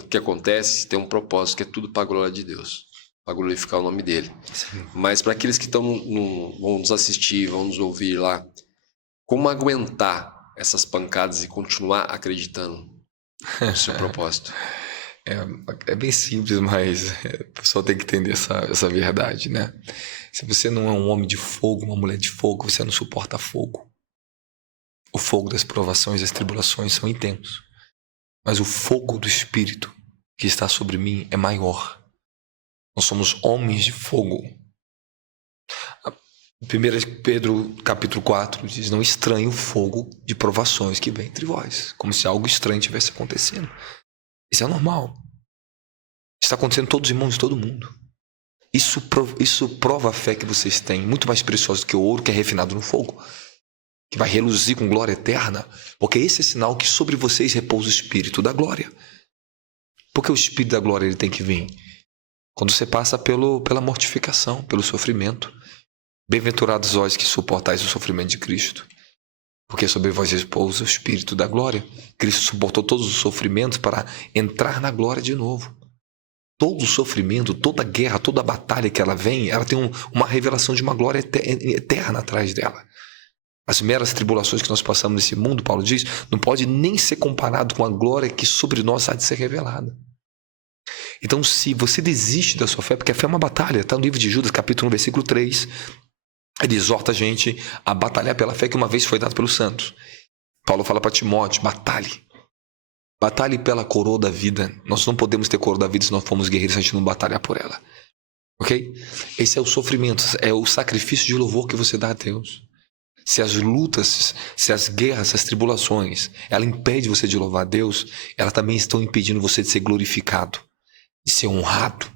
que acontece tem um propósito, que é tudo para a glória de Deus, para glorificar o nome dele. Sim. Mas para aqueles que vão nos assistir, vão nos ouvir lá, como aguentar essas pancadas e continuar acreditando no seu propósito? É bem simples, mas o pessoal tem que entender essa verdade, né? Se você não é um homem de fogo, uma mulher de fogo, você não suporta fogo. O fogo das provações, das tribulações são intensos. Mas o fogo do Espírito que está sobre mim é maior. Nós somos homens de fogo. 1 Pedro capítulo 4 diz: não estranhe o fogo de provações que vem entre vós. Como se algo estranho estivesse acontecendo. Isso é normal. Está acontecendo com todos os irmãos de todo mundo. Isso prova a fé que vocês têm, muito mais preciosa do que o ouro que é refinado no fogo, que vai reluzir com glória eterna, porque esse é sinal que sobre vocês repousa o Espírito da glória. Porque o Espírito da glória ele tem que vir quando você passa pela mortificação, pelo sofrimento. Bem-aventurados vós que suportais o sofrimento de Cristo, porque sobre vós repousa o Espírito da glória. Cristo suportou todos os sofrimentos para entrar na glória de novo. Todo o sofrimento, toda a guerra, toda a batalha que ela vem, ela tem uma revelação de uma glória eterna atrás dela. As meras tribulações que nós passamos nesse mundo, Paulo diz, não pode nem ser comparado com a glória que sobre nós há de ser revelada. Então, se você desiste da sua fé, porque a fé é uma batalha, está no livro de Judas, capítulo 1, versículo 3, ele exorta a gente a batalhar pela fé que uma vez foi dada pelos santos. Paulo fala para Timóteo, batalhe. Batalhe pela coroa da vida. Nós não podemos ter coroa da vida se nós formos guerreiros, se a gente não batalhar por ela. Ok? Esse é o sofrimento, é o sacrifício de louvor que você dá a Deus. Se as lutas, se as guerras, se as tribulações, ela impede você de louvar a Deus, elas também estão impedindo você de ser glorificado, de ser honrado.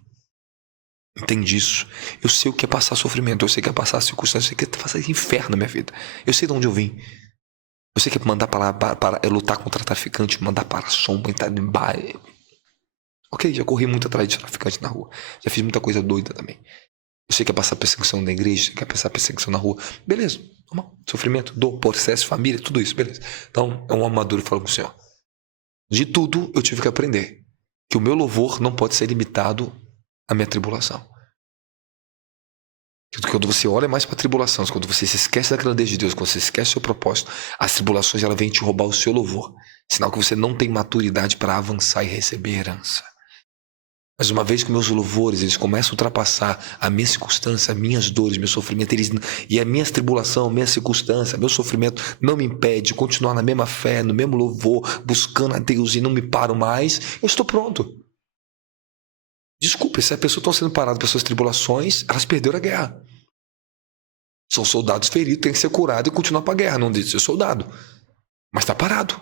Entende isso? Eu sei o que é passar sofrimento, eu sei o que é passar circunstâncias, eu sei o que é passar inferno na minha vida. Eu sei de onde eu vim. Eu sei que é mandar para lutar contra traficante, mandar para a sombra, entrar em bar. Ok, já corri muito atrás de traficante na rua. Já fiz muita coisa doida também. Eu sei que é passar perseguição na igreja, que é passar perseguição na rua. Beleza, normal. Sofrimento, dor, processo, família, tudo isso, beleza. Então, é um homem maduro falando com o Senhor. De tudo, eu tive que aprender que o meu louvor não pode ser limitado à minha tribulação. Quando você olha mais para a tribulação, quando você se esquece da grandeza de Deus, quando você esquece o seu propósito, as tribulações ela vêm te roubar o seu louvor. Sinal que você não tem maturidade para avançar e receber herança. Mas uma vez que meus louvores eles começam a ultrapassar a minha circunstância, as minhas dores, meu sofrimento, e a minha tribulação, a minha circunstância, meu sofrimento não me impede de continuar na mesma fé, no mesmo louvor, buscando a Deus e não me paro mais, eu estou pronto. Desculpe, se a pessoa está sendo parada pelas suas tribulações, elas perderam a guerra. São soldados feridos, tem que ser curado e continuar para a guerra, não diz ser soldado. Mas está parado.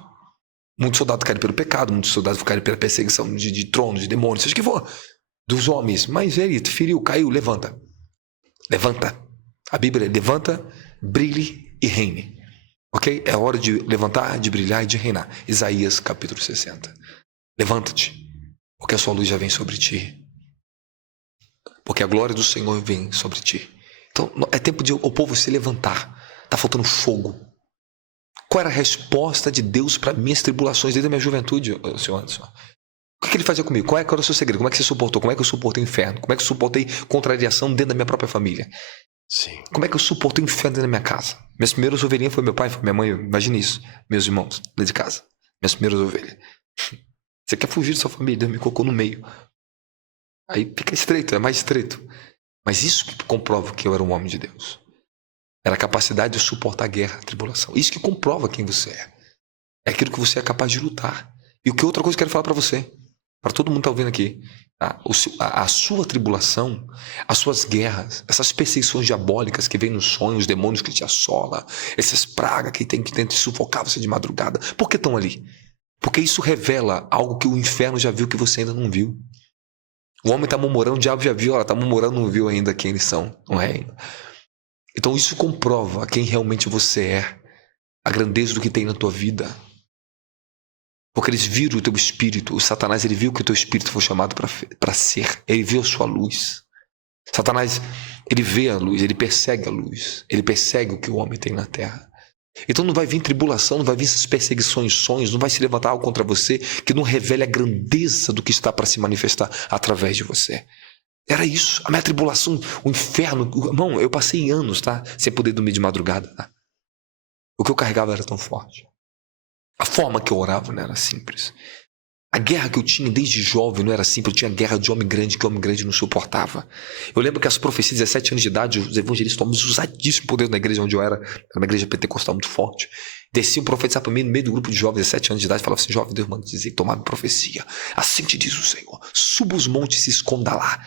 Muitos soldados caíram pelo pecado, muitos soldados caíram pela perseguição de tronos, de demônios, seja o que for, dos homens. Mas ele feriu, caiu, levanta. Levanta. A Bíblia levanta, brilhe e reine. Ok? É hora de levantar, de brilhar e de reinar. Isaías capítulo 60. Levanta-te, porque a sua luz já vem sobre ti. Porque a glória do Senhor vem sobre ti. Então é tempo de o povo se levantar. Está faltando fogo. Qual era a resposta de Deus para minhas tribulações desde a minha juventude, senhor Anderson? O que ele fazia comigo? Qual era o seu segredo? Como é que você suportou? Como é que eu suportei o inferno? Como é que eu suportei contrariação dentro da minha própria família? Sim. Como é que eu suportei o inferno dentro da minha casa? Minhas primeiras ovelhinhas foi meu pai, foi minha mãe. Imagine isso. Meus irmãos, dentro de casa. Minhas primeiras ovelhas. Você quer fugir da sua família? Deus me colocou no meio. Aí fica estreito, é mais estreito. Mas isso que comprova que eu era um homem de Deus. Era a capacidade de suportar a guerra, a tribulação. Isso que comprova quem você é. É aquilo que você é capaz de lutar. E o que outra coisa que eu quero falar para você, para todo mundo que está ouvindo aqui, a sua tribulação, as suas guerras, essas perseguições diabólicas que vêm nos sonhos, os demônios que te assolam, essas pragas que tentam sufocar você de madrugada, por que estão ali? Porque isso revela algo que o inferno já viu que você ainda não viu. O homem está murmurando, o diabo já viu, ela está murmurando, não viu ainda quem eles são, no reino. Então isso comprova quem realmente você é, a grandeza do que tem na tua vida. Porque eles viram o teu espírito. O Satanás, ele viu que o teu espírito foi chamado para ser. Ele viu a sua luz. Satanás, ele vê a luz, ele persegue a luz. Ele persegue o que o homem tem na terra. Então não vai vir tribulação, não vai vir essas perseguições, sonhos, não vai se levantar algo contra você que não revele a grandeza do que está para se manifestar através de você. Era isso, a minha tribulação, o inferno. Irmão, eu passei anos, tá? Sem poder dormir de madrugada, tá? O que eu carregava era tão forte. A forma que eu orava não era simples. A guerra que eu tinha desde jovem não era simples. Eu tinha guerra de homem grande que homem grande não suportava. Eu lembro que as profecias, 17 anos de idade, os evangelistas, homens usadíssimos por Deus na igreja onde eu era uma igreja pentecostal muito forte. Desciam profetizar para mim no meio do grupo de jovens, 17 anos de idade, falava assim: jovem, Deus manda dizer, tomar profecia. Assim te diz o Senhor: suba os montes e se esconda lá.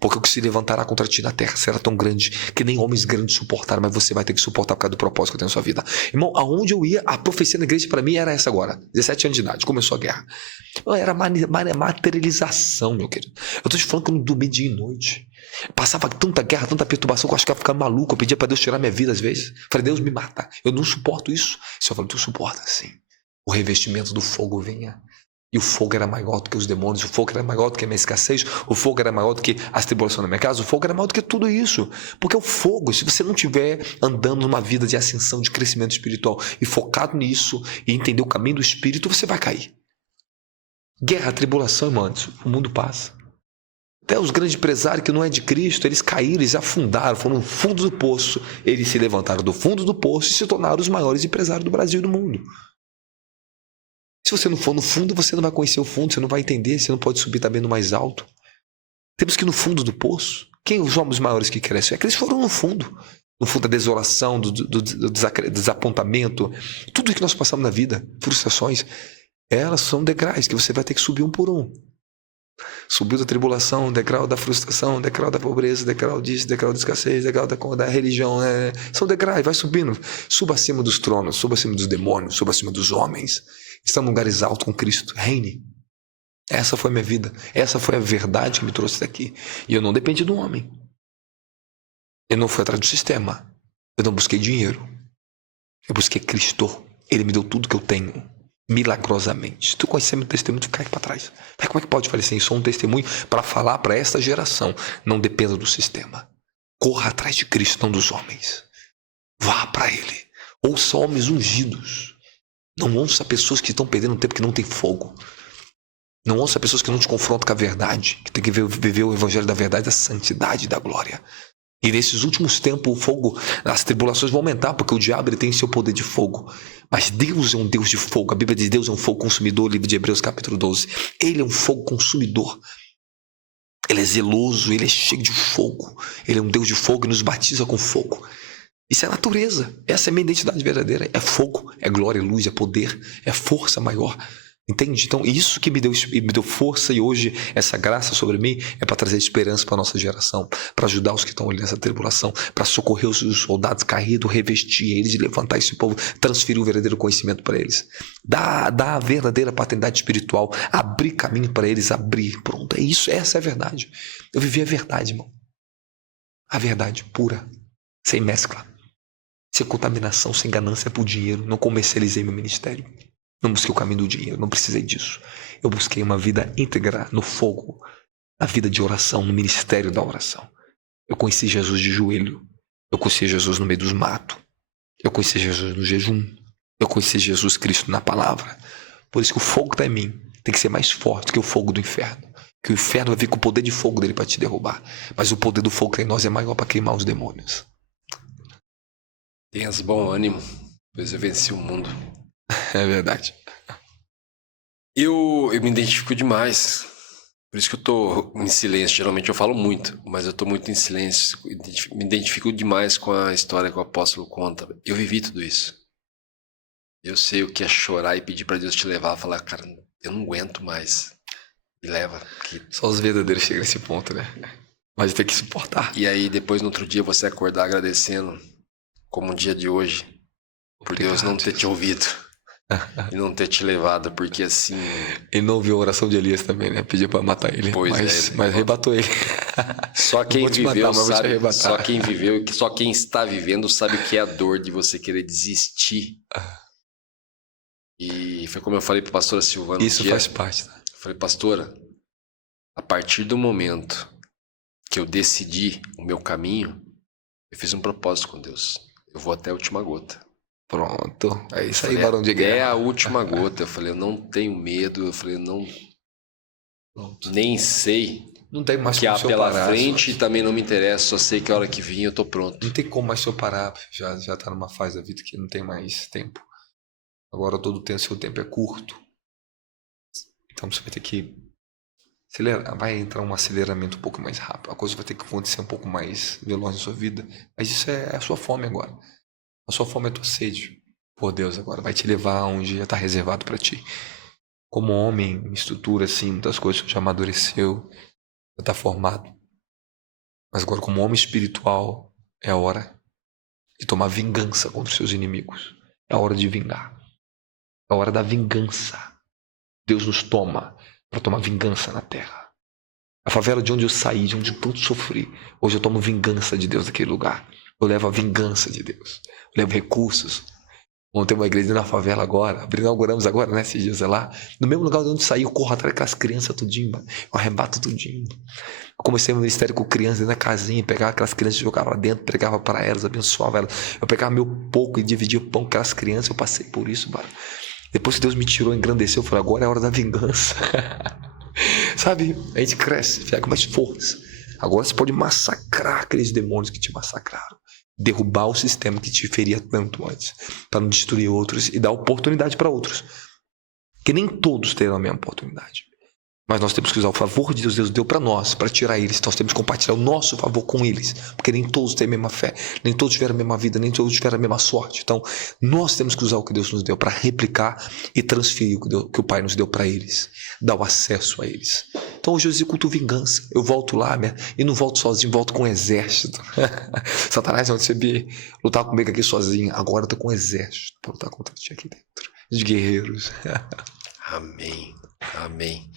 Porque o que se levantará contra ti na terra será tão grande que nem homens grandes suportaram, mas você vai ter que suportar por causa do propósito que tem na sua vida. Irmão, aonde eu ia, a profecia na igreja para mim era essa agora. 17 anos de idade, começou a guerra. Era materialização, meu querido. Eu tô te falando que eu não dormi dia e noite. Passava tanta guerra, tanta perturbação que eu acho que eu ia ficar maluco. Eu pedia para Deus tirar minha vida às vezes. Falei: Deus, me mata. Eu não suporto isso. O Senhor falou: tu suporta sim. O revestimento do fogo vinha. E o fogo era maior do que os demônios, o fogo era maior do que a minha escassez, o fogo era maior do que as tribulações na minha casa, o fogo era maior do que tudo isso. Porque o fogo, se você não estiver andando numa vida de ascensão, de crescimento espiritual e focado nisso e entender o caminho do Espírito, você vai cair. Guerra, tribulação, irmãos, o mundo passa. Até os grandes empresários que não é de Cristo, eles caíram, eles afundaram, foram no fundo do poço. Eles se levantaram do fundo do poço e se tornaram os maiores empresários do Brasil e do mundo. Se você não for no fundo, você não vai conhecer o fundo, você não vai entender, você não pode subir também no mais alto. Temos que ir no fundo do poço. Quem os homens maiores que crescem? É que eles foram no fundo da desolação, do desapontamento, tudo que nós passamos na vida, frustrações, elas são degraus que você vai ter que subir um por um. Subiu da tribulação, degrau da frustração, degrau da pobreza, degrau disso, degrau da escassez, degrau da religião. São degraus, vai subindo. Suba acima dos tronos, suba acima dos demônios, suba acima dos homens. Está em lugares altos com Cristo. Reine. Essa foi a minha vida. Essa foi a verdade que me trouxe daqui. E eu não dependi do homem. Eu não fui atrás do sistema. Eu não busquei dinheiro. Eu busquei Cristo. Ele me deu tudo que eu tenho. Milagrosamente. Se tu conhecer meu testemunho, tu cai para trás. Mas como é que pode falecer? Eu sou um testemunho para falar para esta geração. Não dependa do sistema. Corra atrás de Cristo, não dos homens. Vá para Ele. Ouça homens ungidos. Não ouça pessoas que estão perdendo tempo, que não tem fogo. Não ouça pessoas que não te confrontam com a verdade, que tem que viver o evangelho da verdade, da santidade e da glória. E nesses últimos tempos o fogo, as tribulações vão aumentar, porque o diabo ele tem seu poder de fogo. Mas Deus é um Deus de fogo. A Bíblia diz: Deus é um fogo consumidor, livro de Hebreus capítulo 12. Ele é um fogo consumidor. Ele é zeloso, ele é cheio de fogo. Ele é um Deus de fogo e nos batiza com fogo. Isso é natureza. Essa é a minha identidade verdadeira. É fogo, é glória, é luz, é poder, é força maior. Entende? Então, isso que me deu força, e hoje essa graça sobre mim é para trazer esperança para a nossa geração, para ajudar os que estão ali nessa tribulação, para socorrer os soldados caídos, revestir eles, levantar esse povo, transferir o verdadeiro conhecimento para eles, dar a verdadeira paternidade espiritual, abrir caminho para eles, abrir. Pronto, é isso, essa é a verdade. Eu vivi a verdade, irmão. A verdade pura, sem mescla, sem contaminação, sem ganância por dinheiro. Não comercializei meu ministério. Não busquei o caminho do dinheiro, não precisei disso. Eu busquei uma vida íntegra no fogo, na vida de oração, no ministério da oração. Eu conheci Jesus de joelho. Eu conheci Jesus no meio dos matos. Eu conheci Jesus no jejum. Eu conheci Jesus Cristo na palavra. Por isso que o fogo que está em mim tem que ser mais forte que o fogo do inferno. Que o inferno vai vir com o poder de fogo dele para te derrubar. Mas o poder do fogo que está em nós é maior para queimar os demônios. Tenhas bom ânimo, pois eu venci o mundo. É verdade. Eu me identifico demais. Por isso que eu tô em silêncio. Geralmente eu falo muito, mas eu tô muito em silêncio. Me identifico demais com a história que o apóstolo conta. Eu vivi tudo isso. Eu sei o que é chorar e pedir para Deus te levar. Falar, cara, eu não aguento mais. Me leva. Só os verdadeiros chegam nesse ponto, né? Mas tem que suportar. E aí depois no outro dia você acordar agradecendo, como um dia de hoje, por Deus não ter te ouvido. E não ter te levado, porque assim... Ele não ouviu a oração de Elias também, né? Pediu pra matar ele, mas rebatou ele. Só quem viveu matar, sabe, só quem está vivendo sabe o que é a dor de você querer desistir. E foi como eu falei pra pastora Silvana. Isso faz parte, tá? Eu falei, pastora, a partir do momento que eu decidi o meu caminho, eu fiz um propósito com Deus. Eu vou até a última gota. Pronto, é isso aí, barão de guerra. É a última gota. Eu falei, eu não tenho medo. Eu falei, não. Pronto. Nem sei. Não tem mais que há pela parar, frente e também não me interessa. Só sei que a hora que vir eu tô pronto. Não tem como mais se eu parar. Já tá numa fase da vida que não tem mais tempo. Agora todo o seu tempo é curto. Então você vai ter que acelerar. Vai entrar um aceleramento um pouco mais rápido. A coisa vai ter que acontecer um pouco mais veloz na sua vida. Mas isso é a sua fome agora. A sua fome é a tua sede por Deus agora. Vai te levar aonde já está reservado para ti. Como homem, em estrutura, assim, muitas coisas já amadureceu, já está formado. Mas agora, como homem espiritual, é a hora de tomar vingança contra os seus inimigos. É a hora de vingar. É a hora da vingança. Deus nos toma para tomar vingança na terra. A favela de onde eu saí, de onde eu tanto sofri, hoje eu tomo vingança de Deus naquele lugar. Eu levo a vingança de Deus. Eu levo recursos. Vamos ter uma igreja na favela agora. Inauguramos agora, né? Esses dias lá. No mesmo lugar de onde saí, eu corro atrás daquelas crianças tudinho, mano. Eu arrebato tudinho. Eu comecei meu ministério com crianças dentro da casinha. Pegava aquelas crianças e jogava lá dentro. Pregava para elas, abençoava elas. Eu pegava meu pouco e dividia o pão com aquelas crianças. Eu passei por isso, mano. Depois que Deus me tirou, engrandeceu, eu falei, agora é a hora da vingança. Sabe? A gente cresce, fica com mais força. Agora você pode massacrar aqueles demônios que te massacraram. Derrubar o sistema que te feria tanto antes, para não destruir outros e dar oportunidade para outros. Porque nem todos terão a mesma oportunidade. Mas nós temos que usar o favor de Deus. Deus deu para nós, para tirar eles. Nós temos que compartilhar o nosso favor com eles. Porque nem todos têm a mesma fé, nem todos tiveram a mesma vida, nem todos tiveram a mesma sorte. Então, nós temos que usar o que Deus nos deu para replicar e transferir o que o Pai nos deu para eles. Dar o acesso a eles. Então, hoje eu executo vingança. Eu volto lá, e não volto sozinho, volto com um exército. Satanás, onde você vê lutar comigo aqui sozinho, agora eu tô com um exército para lutar contra ti aqui dentro. De guerreiros. Amém. Amém.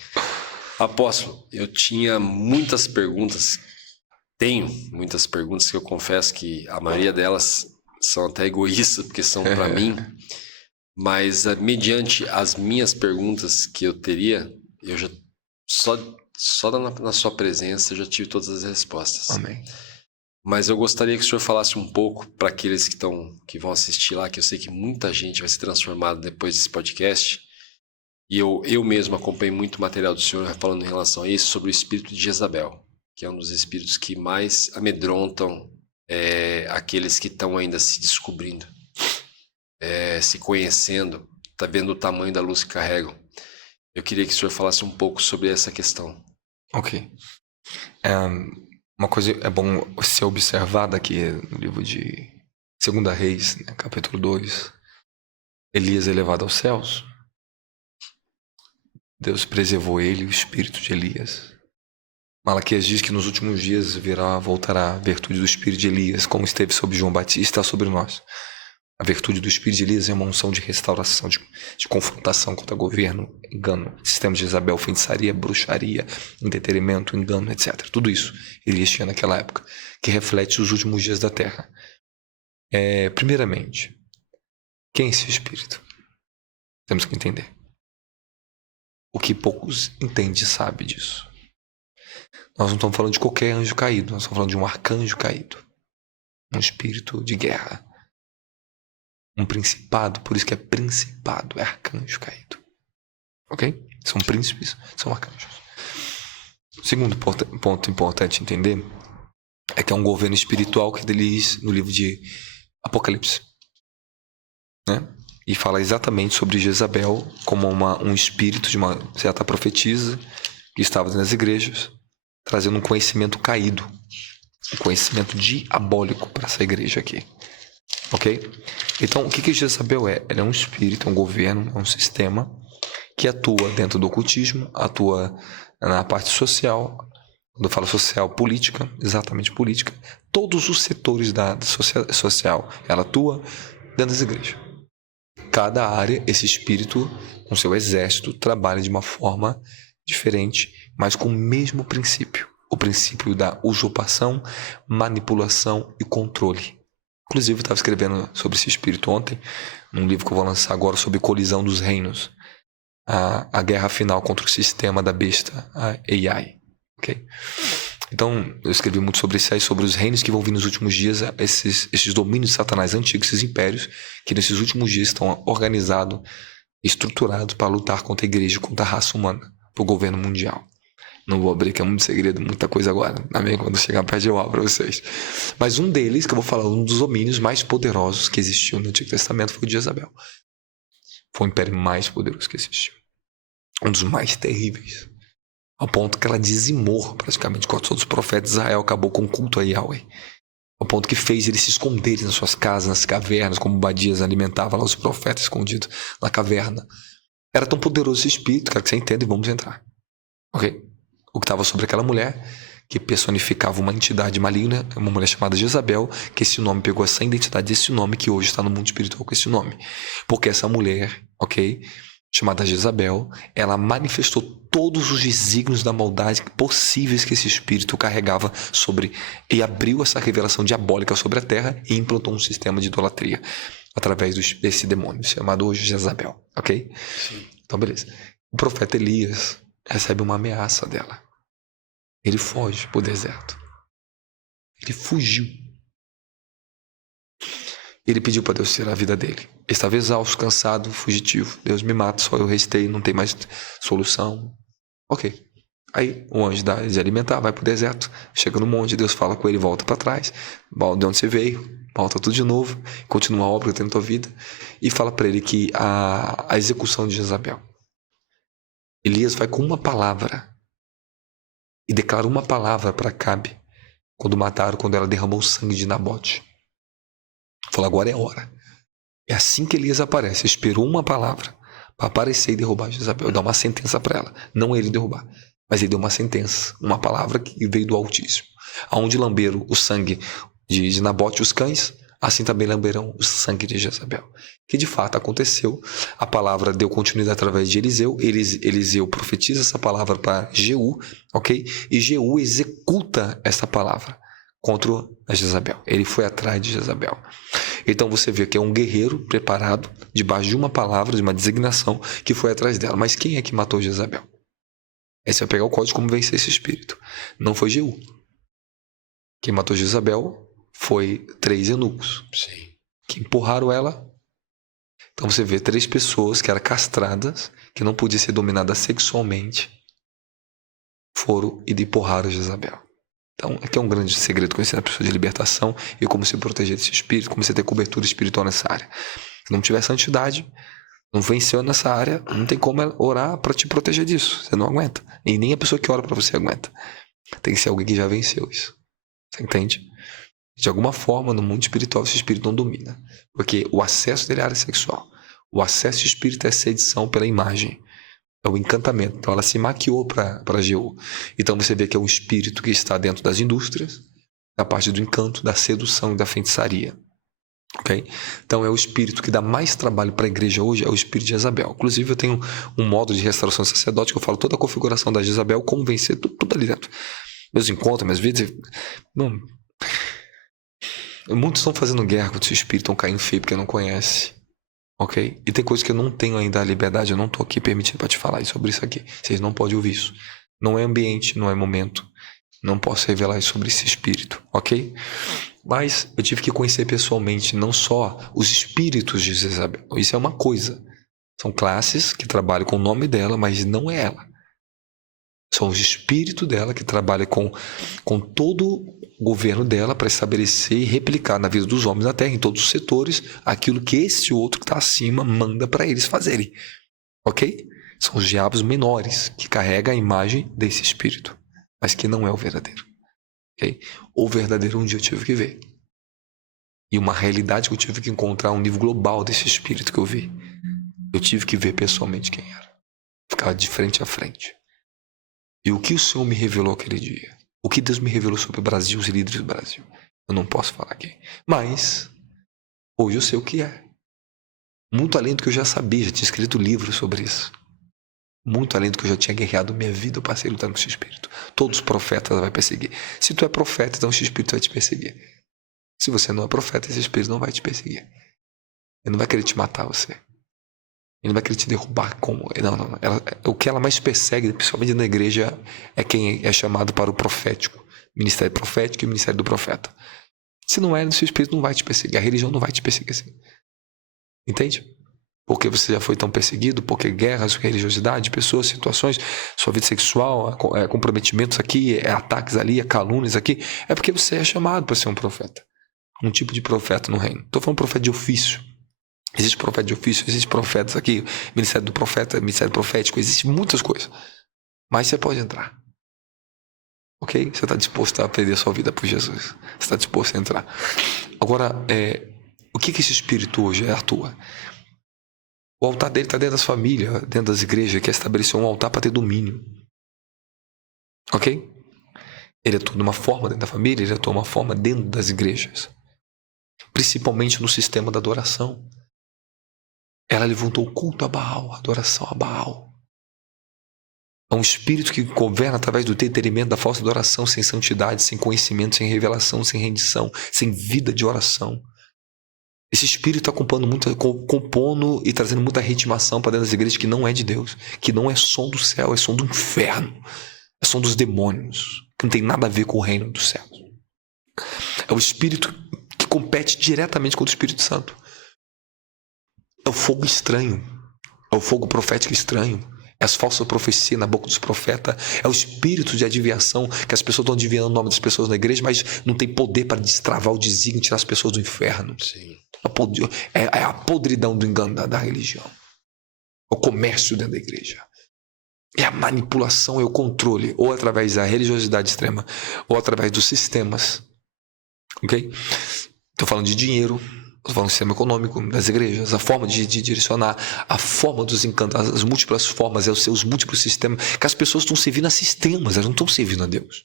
Apóstolo, eu tinha muitas perguntas, tenho muitas perguntas que eu confesso que a maioria delas são até egoístas, porque são para mim, mas mediante as minhas perguntas que eu teria, eu já só na sua presença eu já tive todas as respostas. Amém. Mas eu gostaria que o senhor falasse um pouco para aqueles que vão assistir lá, que eu sei que muita gente vai ser transformada depois desse podcast. E eu mesmo acompanhei muito material do senhor falando em relação a isso, sobre o espírito de Jezabel, que é um dos espíritos que mais amedrontam aqueles que estão ainda se descobrindo, se conhecendo, tá vendo o tamanho da luz que carregam. Eu queria que o senhor falasse um pouco sobre essa questão. Ok. Uma coisa é bom ser observada aqui no livro de 2 Reis, né, capítulo 2. Elias é levado aos céus. Deus preservou ele e o espírito de Elias. Malaquias diz que nos últimos dias voltará a virtude do espírito de Elias, como esteve sobre João Batista, sobre nós. A virtude do espírito de Elias é uma unção de restauração, de confrontação contra governo, engano, sistema de Jezabel, feitiçaria, bruxaria, entretenimento, engano, etc. Tudo isso Elias tinha naquela época, que reflete os últimos dias da terra. Primeiramente, quem é esse espírito? Temos que entender. O que poucos entendem e sabem disso. Nós não estamos falando de qualquer anjo caído, nós estamos falando de um arcanjo caído. Um espírito de guerra. Um principado, por isso que é principado, é arcanjo caído. Ok? São príncipes, são arcanjos. O segundo ponto importante entender é que é um governo espiritual que ele diz no livro de Apocalipse. Né? E fala exatamente sobre Jezabel como um espírito de uma certa profetisa que estava nas igrejas, trazendo um conhecimento caído, um conhecimento diabólico para essa igreja aqui. Ok? Então, o que Jezabel é? Ela é um espírito, é um governo, é um sistema que atua dentro do ocultismo, atua na parte social, quando eu falo social, política, exatamente política, todos os setores da social, ela atua dentro das igrejas. Cada área, esse espírito, com seu exército, trabalha de uma forma diferente, mas com o mesmo princípio. O princípio da usurpação, manipulação e controle. Inclusive, eu estava escrevendo sobre esse espírito ontem, num livro que eu vou lançar agora sobre colisão dos reinos. A guerra final contra o sistema da besta, a AI. Okay? Então, eu escrevi muito sobre isso aí, sobre os reinos que vão vir nos últimos dias, esses domínios de Satanás antigos, esses impérios, que nesses últimos dias estão organizados, estruturados para lutar contra a igreja, contra a raça humana, para o governo mundial. Não vou abrir, que é muito segredo, muita coisa agora. Amém? Quando chegar perto eu abro para vocês. Mas um deles, que eu vou falar, um dos domínios mais poderosos que existiu no Antigo Testamento foi o de Jezabel. Foi o império mais poderoso que existiu. Um dos mais terríveis. Ao ponto que ela dizimou praticamente todos os profetas de Israel, acabou com o culto a Yahweh. Ao ponto que fez eles se esconderem nas suas casas, nas cavernas, como Obadias alimentava lá os profetas escondidos na caverna. Era tão poderoso esse espírito, quero que você entenda e vamos entrar. Ok? O que estava sobre aquela mulher, que personificava uma entidade maligna, uma mulher chamada Jezabel, que esse nome pegou essa identidade desse nome, que hoje está no mundo espiritual com esse nome. Porque essa mulher, ok, chamada Jezabel, ela manifestou todos os desígnios da maldade possíveis que esse espírito carregava sobre, e abriu essa revelação diabólica sobre a terra e implantou um sistema de idolatria através desse demônio, chamado hoje Jezabel, ok? Sim. Então, beleza. O profeta Elias recebe uma ameaça dela. Ele foge para o deserto. Ele fugiu. Ele pediu para Deus tirar a vida dele. Ele estava exausto, cansado, fugitivo. Deus me mata, só eu restei, não tem mais solução. Ok. Aí o anjo dá de alimentar, vai para o deserto, chega no monte, Deus fala com ele, volta para trás, de onde você veio, volta tudo de novo, continua a obra que tem na tua vida, e fala para ele que a execução de Jezabel. Elias vai com uma palavra e declara uma palavra para Acabe quando ela derramou o sangue de Nabote. Falou, agora é a hora. É assim que Elias aparece. Esperou uma palavra para aparecer e derrubar Jezabel, dar uma sentença para ela. Não ele derrubar, mas ele deu uma sentença, uma palavra que veio do Altíssimo. Aonde lamberam o sangue de Nabote os cães, assim também lamberão o sangue de Jezabel. Que de fato aconteceu. A palavra deu continuidade através de Eliseu. Eliseu profetiza essa palavra para Jeú, ok? E Jeú executa essa palavra contra a Jezabel. Ele foi atrás de Jezabel. Então você vê que é um guerreiro preparado, debaixo de uma palavra, de uma designação, que foi atrás dela. Mas quem é que matou Jezabel? Aí você vai pegar o código de como vencer esse espírito. Não foi Jeú. Quem matou Jezabel foi 3 eunucos. Sim. Que empurraram ela. Então você vê 3 pessoas que eram castradas, que não podiam ser dominadas sexualmente, foram e empurraram Jezabel. Então, aqui é um grande segredo conhecer a pessoa de libertação e como se proteger desse espírito, como você ter cobertura espiritual nessa área. Se não tiver santidade, não venceu nessa área, não tem como orar para te proteger disso. Você não aguenta. E nem a pessoa que ora para você aguenta. Tem que ser alguém que já venceu isso. Você entende? De alguma forma, no mundo espiritual, esse espírito não domina. Porque o acesso dele é a área sexual. O acesso espírita é sedição pela imagem. É o encantamento. Então ela se maquiou para Jeú. Então você vê que é um espírito que está dentro das indústrias, da parte do encanto, da sedução e da feitiçaria. Okay? Então é o espírito que dá mais trabalho para a igreja hoje, é o espírito de Jezabel. Inclusive eu tenho um módulo de restauração sacerdote que eu falo toda a configuração da Jezabel, como vencer, tudo ali dentro. Meus encontros, minhas vidas. Não. Muitos estão fazendo guerra com esse espírito, estão caindo feio porque não conhece. Ok? E tem coisas que eu não tenho ainda a liberdade, eu não estou aqui permitindo para te falar sobre isso aqui. Vocês não podem ouvir isso. Não é ambiente, não é momento. Não posso revelar sobre esse espírito, ok? Mas eu tive que conhecer pessoalmente não só os espíritos de Jezabel. Isso é uma coisa. São classes que trabalham com o nome dela, mas não é ela. São os espíritos dela que trabalham com todo o governo dela para estabelecer e replicar na vida dos homens na Terra, em todos os setores, aquilo que esse outro que está acima manda para eles fazerem. Ok? São os diabos menores que carregam a imagem desse espírito, mas que não é o verdadeiro. Okay? O verdadeiro um dia eu tive que ver. E uma realidade que eu tive que encontrar, um nível global desse espírito que eu vi. Eu tive que ver pessoalmente quem era. Ficava de frente a frente. E o que o Senhor me revelou aquele dia? O que Deus me revelou sobre o Brasil, os líderes do Brasil? Eu não posso falar aqui. Mas, hoje eu sei o que é. Muito além do que eu já sabia, já tinha escrito livros sobre isso. Muito além do que eu já tinha guerreado minha vida, eu passei lutando com esse espírito. Todos os profetas vai perseguir. Se tu é profeta, então esse espírito vai te perseguir. Se você não é profeta, esse espírito não vai te perseguir. Ele não vai querer te matar você. Ele não vai querer te derrubar como... Não. O que ela mais persegue, principalmente na igreja, é quem é chamado para o profético. Ministério profético e ministério do profeta. Se não é, o seu espírito não vai te perseguir. A religião não vai te perseguir assim. Entende? Porque você já foi tão perseguido, porque guerras, religiosidade, pessoas, situações, sua vida sexual, comprometimentos aqui, ataques ali, calúnias aqui, é porque você é chamado para ser um profeta. Um tipo de profeta no reino. Estou falando profeta de ofício. Existe profeta de ofício, existe profetas aqui, ministério do profeta, ministério profético, existe muitas coisas. Mas você pode entrar. Ok? Você está disposto a perder a sua vida por Jesus. Você está disposto a entrar. Agora, o que esse espírito hoje atua? O altar dele está dentro das famílias, dentro das igrejas, que estabeleceu um altar para ter domínio. Ok? Ele atua de uma forma dentro da família, ele atua de uma forma dentro das igrejas. Principalmente no sistema da adoração. Ela levantou o culto a Baal, a adoração a Baal. É um espírito que governa através do entretenimento da falsa adoração, sem santidade, sem conhecimento, sem revelação, sem rendição, sem vida de oração. Esse espírito está compondo e trazendo muita ritmação para dentro das igrejas que não é de Deus, que não é som do céu, é som do inferno, é som dos demônios, que não tem nada a ver com o reino dos céus. É o espírito que compete diretamente com o Espírito Santo. É o fogo estranho, é o fogo profético estranho, é as falsas profecias na boca dos profetas, é o espírito de adivinhação, que as pessoas estão adivinhando o nome das pessoas na igreja, mas não tem poder para destravar o desígnio e tirar as pessoas do inferno. Sim. É a podridão do engano da religião. É o comércio dentro da igreja. É a manipulação, é o controle, ou através da religiosidade extrema, ou através dos sistemas. Ok? Estou falando de dinheiro. Estou falando do sistema econômico das igrejas, a forma de direcionar, a forma dos encantos, as múltiplas formas, os seus múltiplos sistemas, que as pessoas estão servindo a sistemas, elas não estão servindo a Deus.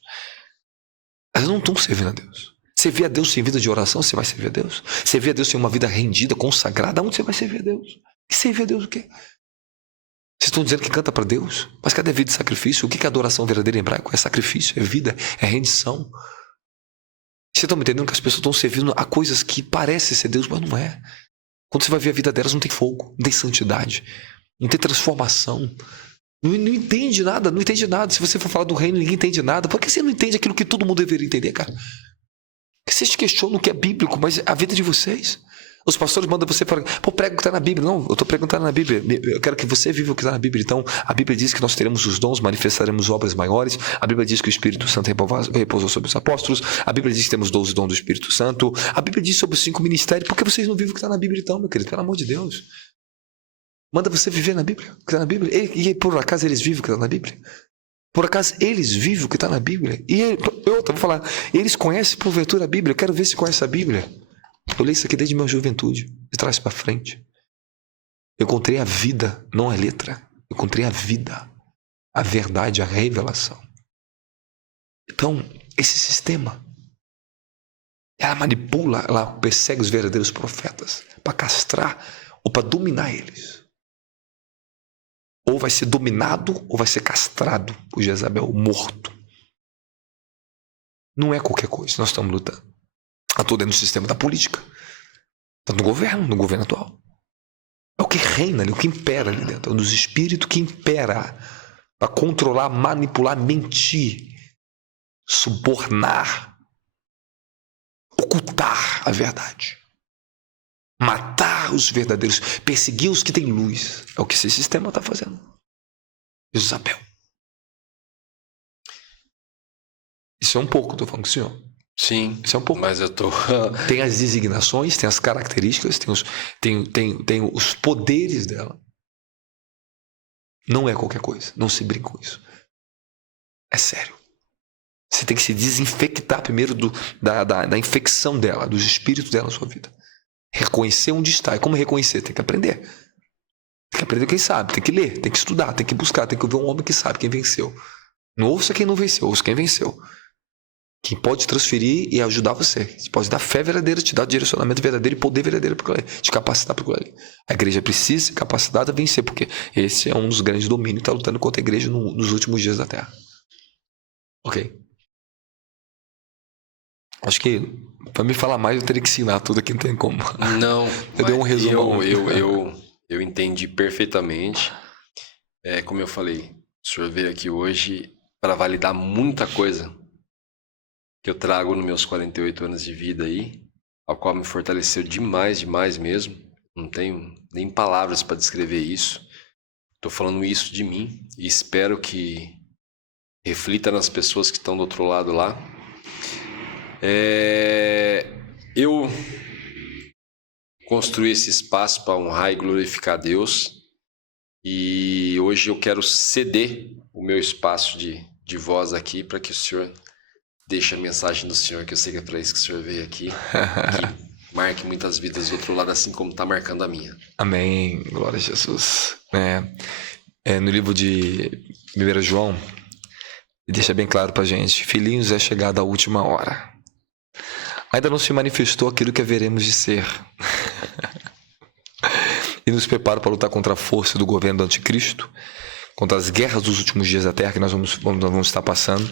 Elas não estão servindo a Deus. Servir a Deus sem vida de oração, você vai servir a Deus? Servir a Deus sem uma vida rendida, consagrada, onde você vai servir a Deus? E servir a Deus o quê? Vocês estão dizendo que canta para Deus? Mas cadê vida de sacrifício? O que é adoração verdadeira em hebraico? É sacrifício, é vida, é rendição. Vocês estão me entendendo que as pessoas estão servindo a coisas que parecem ser Deus, mas não é. Quando você vai ver a vida delas, não tem fogo, não tem santidade, não tem transformação. Não entende nada, não entende nada. Se você for falar do reino, ninguém entende nada. Por que você não entende aquilo que todo mundo deveria entender, cara? Porque vocês questionam o que é bíblico, mas a vida de vocês. Os pastores mandam você falar, pô, prega o que está na Bíblia. Não, eu estou perguntando na Bíblia. Eu quero que você viva o que está na Bíblia. Então, a Bíblia diz que nós teremos os dons, manifestaremos obras maiores. A Bíblia diz que o Espírito Santo repousou sobre os apóstolos. A Bíblia diz que temos 12 dons do Espírito Santo. A Bíblia diz sobre os 5 ministérios. Por que vocês não vivem o que está na Bíblia então, meu querido? Pelo amor de Deus. Manda você viver na Bíblia, o que está na Bíblia. E por acaso eles vivem o que está na Bíblia? Por acaso eles vivem o que está na Bíblia? E eu vou falar, eles conhecem porventura a Bíblia? Eu quero ver se conhece a Bíblia. Eu leio isso aqui desde minha juventude, de trás para frente. Eu encontrei a vida, não a letra. Eu encontrei a vida, a verdade, a revelação. Então, esse sistema, ela manipula, ela persegue os verdadeiros profetas para castrar ou para dominar eles. Ou vai ser dominado ou vai ser castrado por Jezabel, morto. Não é qualquer coisa, nós estamos lutando. Eu estou dentro do sistema da política. Está no governo atual. É o que reina ali, o que impera ali dentro. É um dos espíritos que impera para controlar, manipular, mentir, subornar, ocultar a verdade. Matar os verdadeiros, perseguir os que têm luz. É o que esse sistema está fazendo. Jezabel. Isso é um pouco, estou falando com o senhor. Sim, isso é um pouco. Mas eu tô... Tem as designações, tem as características, tem os poderes dela. Não é qualquer coisa. Não se brinca com isso. É sério. Você tem que se desinfectar primeiro da infecção dela, dos espíritos dela na sua vida. Reconhecer onde está. E como reconhecer? Tem que aprender. Tem que aprender quem sabe. Tem que ler, tem que estudar, tem que buscar. Tem que ver um homem que sabe, quem venceu. Não ouça quem não venceu, ouça quem venceu. Quem pode transferir e ajudar você. Você pode dar fé verdadeira, te dar direcionamento verdadeiro e poder verdadeiro para aquilo ali, te capacitar para aquilo ali. A igreja precisa ser capacitada a vencer, porque esse é um dos grandes domínios que está lutando contra a igreja nos últimos dias da Terra. Ok? Acho que para me falar mais eu teria que ensinar tudo aqui, não tem como. Não. Eu dei um resumão. Eu entendi perfeitamente. Como eu falei, o senhor veio aqui hoje para validar muita coisa que eu trago nos meus 48 anos de vida aí, ao qual me fortaleceu demais mesmo. Não tenho nem palavras para descrever isso. Estou falando isso de mim e espero que reflita nas pessoas que estão do outro lado lá. Eu construí esse espaço para honrar e glorificar Deus e hoje eu quero ceder o meu espaço de voz aqui para que o senhor deixe a mensagem do senhor, que eu sei que é para isso que o senhor veio aqui, que marque muitas vidas do outro lado, assim como está marcando a minha. Amém, glória a Jesus. No livro de 1 João, deixa bem claro para a gente: filhinhos, é chegada a última hora. Ainda não se manifestou aquilo que haveremos de ser. E nos prepara para lutar contra a força do governo do anticristo, contra as guerras dos últimos dias da terra que nós vamos estar passando,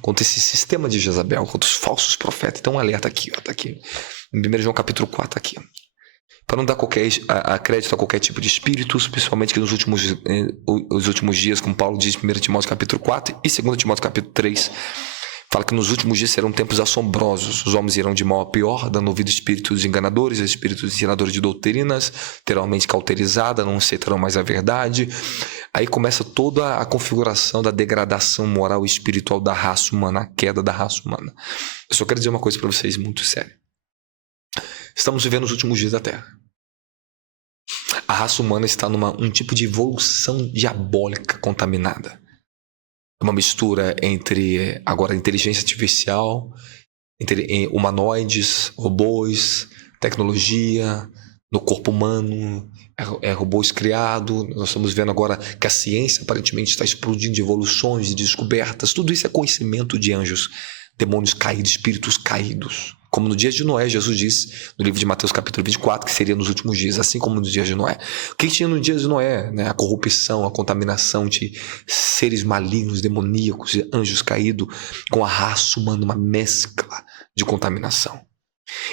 contra esse sistema de Jezabel, contra os falsos profetas. Então, um alerta aqui, ó, tá aqui. Em 1 João capítulo 4, aqui. Para não dar a crédito a qualquer tipo de espíritos, principalmente que nos últimos dias, como Paulo diz em 1 Timóteo capítulo 4 e 2 Timóteo capítulo 3, fala que nos últimos dias serão tempos assombrosos. Os homens irão de mal a pior, dando ouvido a espíritos enganadores, a espíritos ensinadores de doutrinas, terão a mente cauterizada, não aceitarão mais a verdade. Aí começa toda a configuração da degradação moral e espiritual da raça humana, a queda da raça humana. Eu só quero dizer uma coisa para vocês muito séria. Estamos vivendo os últimos dias da Terra. A raça humana está num tipo de evolução diabólica contaminada. Uma mistura entre agora inteligência artificial, entre humanoides, robôs, tecnologia no corpo humano, robôs criados. Nós estamos vendo agora que a ciência aparentemente está explodindo de evoluções, de descobertas. Tudo isso é conhecimento de anjos, demônios caídos, espíritos caídos. Como no dia de Noé, Jesus disse no livro de Mateus capítulo 24, que seria nos últimos dias, assim como nos dias de Noé. O que tinha no dia de Noé? A corrupção, a contaminação de seres malignos, demoníacos, anjos caídos, com a raça humana, uma mescla de contaminação.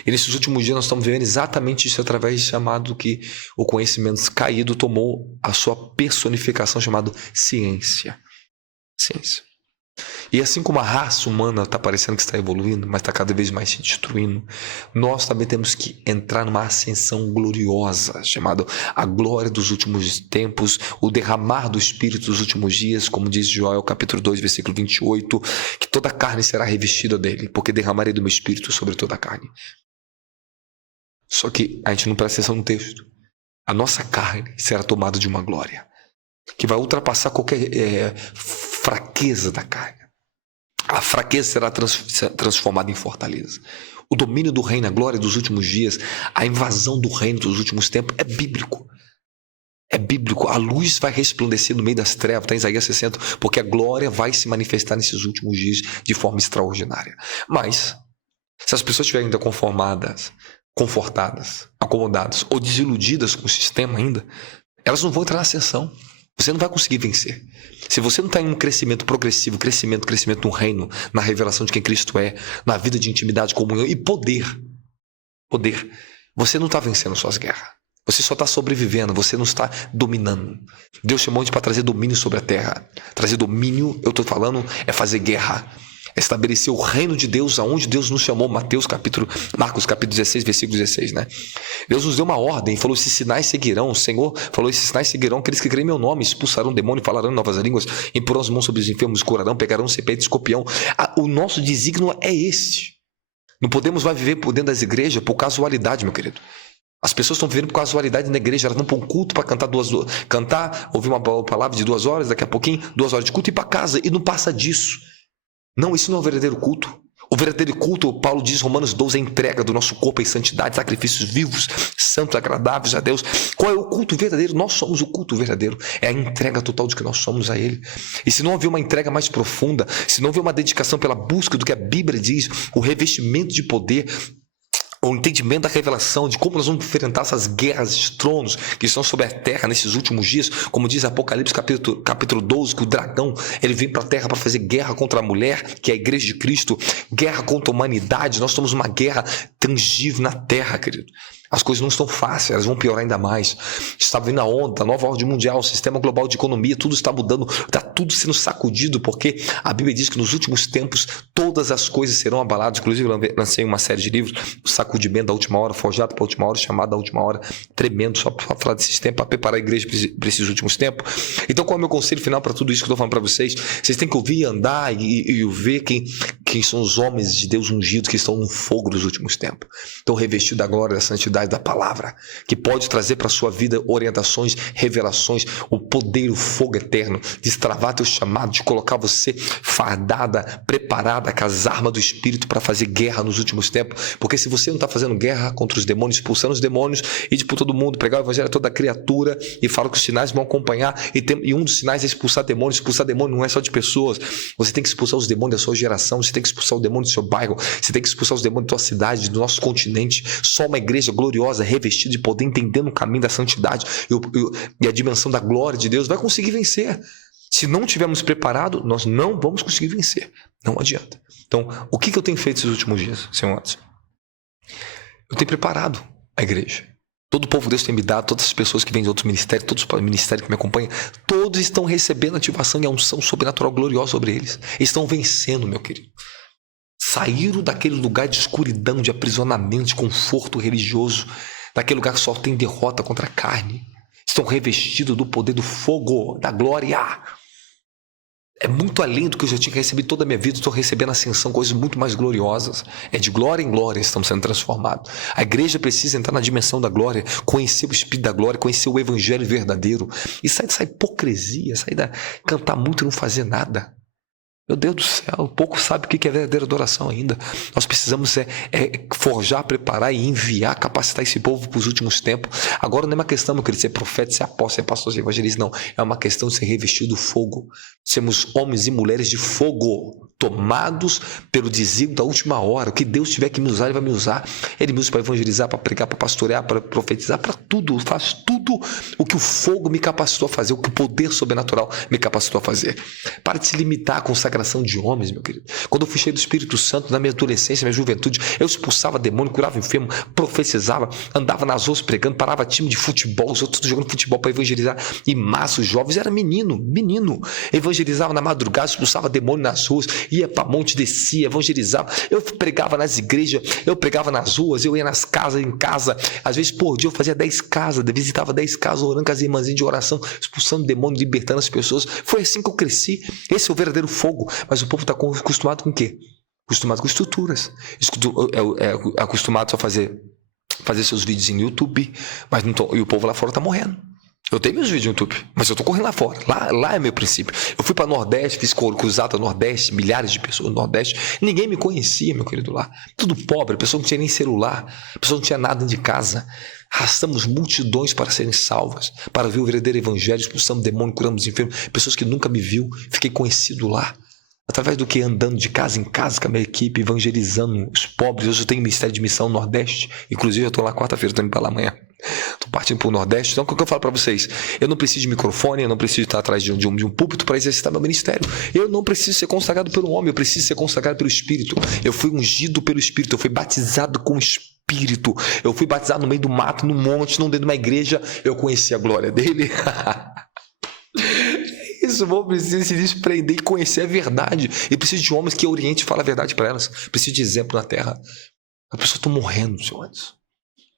E nesses últimos dias nós estamos vivendo exatamente isso através de chamado que o conhecimento caído tomou a sua personificação, chamado ciência. Ciência. E assim como a raça humana está parecendo que está evoluindo, mas está cada vez mais se destruindo, nós também temos que entrar numa ascensão gloriosa, chamada a glória dos últimos tempos, o derramar do Espírito dos últimos dias, como diz Joel capítulo 2, versículo 28, que toda a carne será revestida dele, porque derramarei do meu Espírito sobre toda a carne. Só que a gente não presta atenção no texto. A nossa carne será tomada de uma glória que vai ultrapassar qualquer fraqueza da carne. A fraqueza será transformada em fortaleza. O domínio do reino, a glória dos últimos dias, a invasão do reino dos últimos tempos é bíblico. É bíblico. A luz vai resplandecer no meio das trevas, está em Isaías 60, porque a glória vai se manifestar nesses últimos dias de forma extraordinária. Mas, se as pessoas estiverem ainda conformadas, confortadas, acomodadas ou desiludidas com o sistema ainda, elas não vão entrar na ascensão. Você não vai conseguir vencer. Se você não está em um crescimento progressivo, crescimento no reino, na revelação de quem Cristo é, na vida de intimidade, comunhão e poder, você não está vencendo suas guerras. Você só está sobrevivendo, você não está dominando. Deus chamou a gente para trazer domínio sobre a terra. Trazer domínio, eu estou falando, é fazer guerra. É estabelecer o reino de Deus aonde Deus nos chamou. Marcos capítulo 16, versículo 16, né? Deus nos deu uma ordem, falou: esses sinais seguirão. O Senhor falou: esses sinais seguirão aqueles que creem em meu nome, expulsarão demônio, falarão em novas línguas, imporão as mãos sobre os enfermos, curarão, pegarão serpente e escorpião. O nosso desígnio é este. Não podemos mais viver por dentro das igrejas por casualidade, meu querido. As pessoas estão vivendo por casualidade na igreja. Elas vão para um culto para cantar, ouvir uma palavra de 2 horas, daqui a pouquinho 2 horas de culto e ir para casa, e não passa disso. Não, isso não é o verdadeiro culto. O verdadeiro culto, Paulo diz em Romanos 12, é a entrega do nosso corpo em santidade, sacrifícios vivos, santos, agradáveis a Deus. Qual é o culto verdadeiro? Nós somos o culto verdadeiro. É a entrega total de que nós somos a Ele. E se não houver uma entrega mais profunda, se não houver uma dedicação pela busca do que a Bíblia diz, o revestimento de poder, o entendimento da revelação de como nós vamos enfrentar essas guerras, esses tronos que estão sobre a terra nesses últimos dias, como diz Apocalipse capítulo 12, que o dragão ele vem para a terra para fazer guerra contra a mulher, que é a igreja de Cristo, guerra contra a humanidade. Nós estamos numa guerra tangível na terra, querido. As coisas não estão fáceis, elas vão piorar ainda mais. Está vindo a onda, a nova ordem mundial, o sistema global de economia, tudo está mudando, está tudo sendo sacudido, porque a Bíblia diz que nos últimos tempos todas as coisas serão abaladas. Inclusive eu lancei uma série de livros, o sacudimento da última hora, forjado para a última hora, chamado da última hora, tremendo, só para falar desses tempos, para preparar a igreja para esses últimos tempos. Então qual é o meu conselho final para tudo isso que eu estou falando para vocês? Vocês têm que ouvir, andar e ver quem são os homens de Deus ungidos que estão no fogo dos últimos tempos. Estão revestidos da glória, da santidade, da palavra, que pode trazer para a sua vida orientações, revelações, o poder, o fogo eterno, destravar teu chamado, de colocar você fardada, preparada com as armas do Espírito para fazer guerra nos últimos tempos. Porque se você não está fazendo guerra contra os demônios, expulsando os demônios, ir por todo mundo, pregar o evangelho a toda criatura e fala que os sinais vão acompanhar, e um dos sinais é expulsar demônios. Expulsar demônio não é só de pessoas, você tem que expulsar os demônios da sua geração, você tem que expulsar o demônio do seu bairro, você tem que expulsar os demônios da tua cidade, do nosso continente. Só uma igreja gloriosa, revestida de poder, entendendo o caminho da santidade e a dimensão da glória de Deus, vai conseguir vencer. Se não estivermos preparados, nós não vamos conseguir vencer. Não adianta. Então, o que eu tenho feito esses últimos dias, Senhor Watson? Eu tenho preparado a igreja. Todo o povo de Deus tem me dado, todas as pessoas que vêm de outros ministérios, todos os ministérios que me acompanham, todos estão recebendo ativação e a unção sobrenatural gloriosa sobre eles. Eles estão vencendo, meu querido. Saíram daquele lugar de escuridão, de aprisionamento, de conforto religioso, daquele lugar que só tem derrota contra a carne. Estão revestidos do poder do fogo, da glória. É muito além do que eu já tinha recebido toda a minha vida. Estou recebendo ascensão, coisas muito mais gloriosas. É de glória em glória estamos sendo transformados. A igreja precisa entrar na dimensão da glória, conhecer o Espírito da glória, conhecer o Evangelho verdadeiro e sair dessa hipocrisia, cantar muito e não fazer nada. Meu Deus do céu, pouco sabe o que é verdadeira adoração ainda. Nós precisamos forjar, preparar e enviar, capacitar esse povo para os últimos tempos. Agora não é uma questão, meu querido, ser profeta, ser apóstolo, ser pastor, ser evangelista, não. É uma questão de ser revestido do fogo. Sermos homens e mulheres de fogo, tomados pelo desígnio da última hora. O que Deus tiver que me usar, Ele vai me usar. Ele me usa para evangelizar, para pregar, para pastorear, para profetizar, para tudo. Faz tudo o que o fogo me capacitou a fazer, o que o poder sobrenatural me capacitou a fazer. Para de se limitar à consagração de homens, meu querido. Quando eu fui cheio do Espírito Santo, na minha adolescência, na minha juventude, eu expulsava demônio, curava enfermo, profetizava, andava nas ruas pregando, parava time de futebol, os outros jogando futebol para evangelizar em massa. Os jovens, era menino, evangelizava na madrugada, expulsava demônio nas ruas, ia para monte, descia, evangelizava. Eu pregava nas igrejas, eu pregava nas ruas, eu ia nas casas, em casa, às vezes por dia eu fazia 10 casas, visitava 10 casas, orando com as irmãzinhas de oração, expulsando demônio, libertando as pessoas. Foi assim que eu cresci. Esse é o verdadeiro fogo. Mas o povo está acostumado com o quê? Acostumado com estruturas. Acostumado só a fazer seus vídeos em YouTube, mas não e o povo lá fora está morrendo. Eu tenho meus vídeos no YouTube, mas eu tô correndo lá fora. Lá é meu princípio. Eu fui para Nordeste, fiz cruzada Nordeste, milhares de pessoas no Nordeste. Ninguém me conhecia, meu querido, lá. Tudo pobre, a pessoa não tinha nem celular, a pessoa não tinha nada dentro de casa. Arrastamos multidões para serem salvas, para ver o verdadeiro evangelho, expulsamos demônio, curamos enfermos. Pessoas que nunca me viu, fiquei conhecido lá. Através do que? Andando de casa em casa com a minha equipe, evangelizando os pobres. Hoje eu tenho ministério de missão no Nordeste. Inclusive eu estou lá quarta-feira, estou indo para lá amanhã. Estou partindo para o Nordeste. Então o que eu falo para vocês? Eu não preciso de microfone, eu não preciso estar atrás de um púlpito para exercitar meu ministério. Eu não preciso ser consagrado pelo homem, eu preciso ser consagrado pelo Espírito. Eu fui ungido pelo Espírito, eu fui batizado com o Espírito. Eu fui batizado no meio do mato, no monte, não dentro de uma igreja. Eu conheci a glória dele. Isso, vou precisar se desprender e conhecer a verdade. E preciso de homens que orientem e falem a verdade para elas. Preciso de exemplo na terra. As pessoas estão morrendo, senhor Anderson.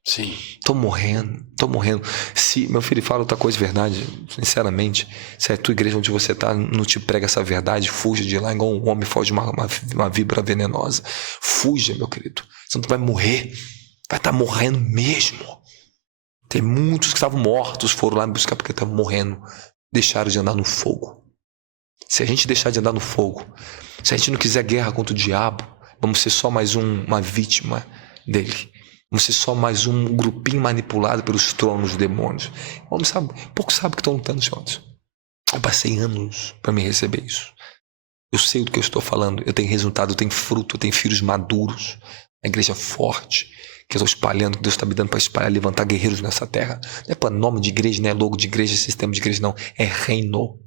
Sim. Estão morrendo. Se meu filho fala outra coisa, verdade, sinceramente, se a tua igreja onde você está não te prega essa verdade, fuja de lá, igual um homem foge de uma víbora venenosa. Fuja, meu querido. Senão tu vai morrer. Vai estar morrendo mesmo. Tem muitos que estavam mortos, foram lá me buscar porque estavam morrendo. Deixaram de andar no fogo. Se a gente deixar de andar no fogo, se a gente não quiser guerra contra o diabo, vamos ser só mais uma vítima dele. Vamos ser só mais um grupinho manipulado pelos tronos dos demônios. Pouco sabe que estão lutando, senhores. Eu passei anos para me receber isso. Eu sei do que eu estou falando. Eu tenho resultado, eu tenho fruto, eu tenho filhos maduros. A igreja forte que eu estou espalhando, que Deus está me dando para espalhar, levantar guerreiros nessa terra. Não é para nome de igreja, não é logo de igreja, sistema de igreja, não. É reino.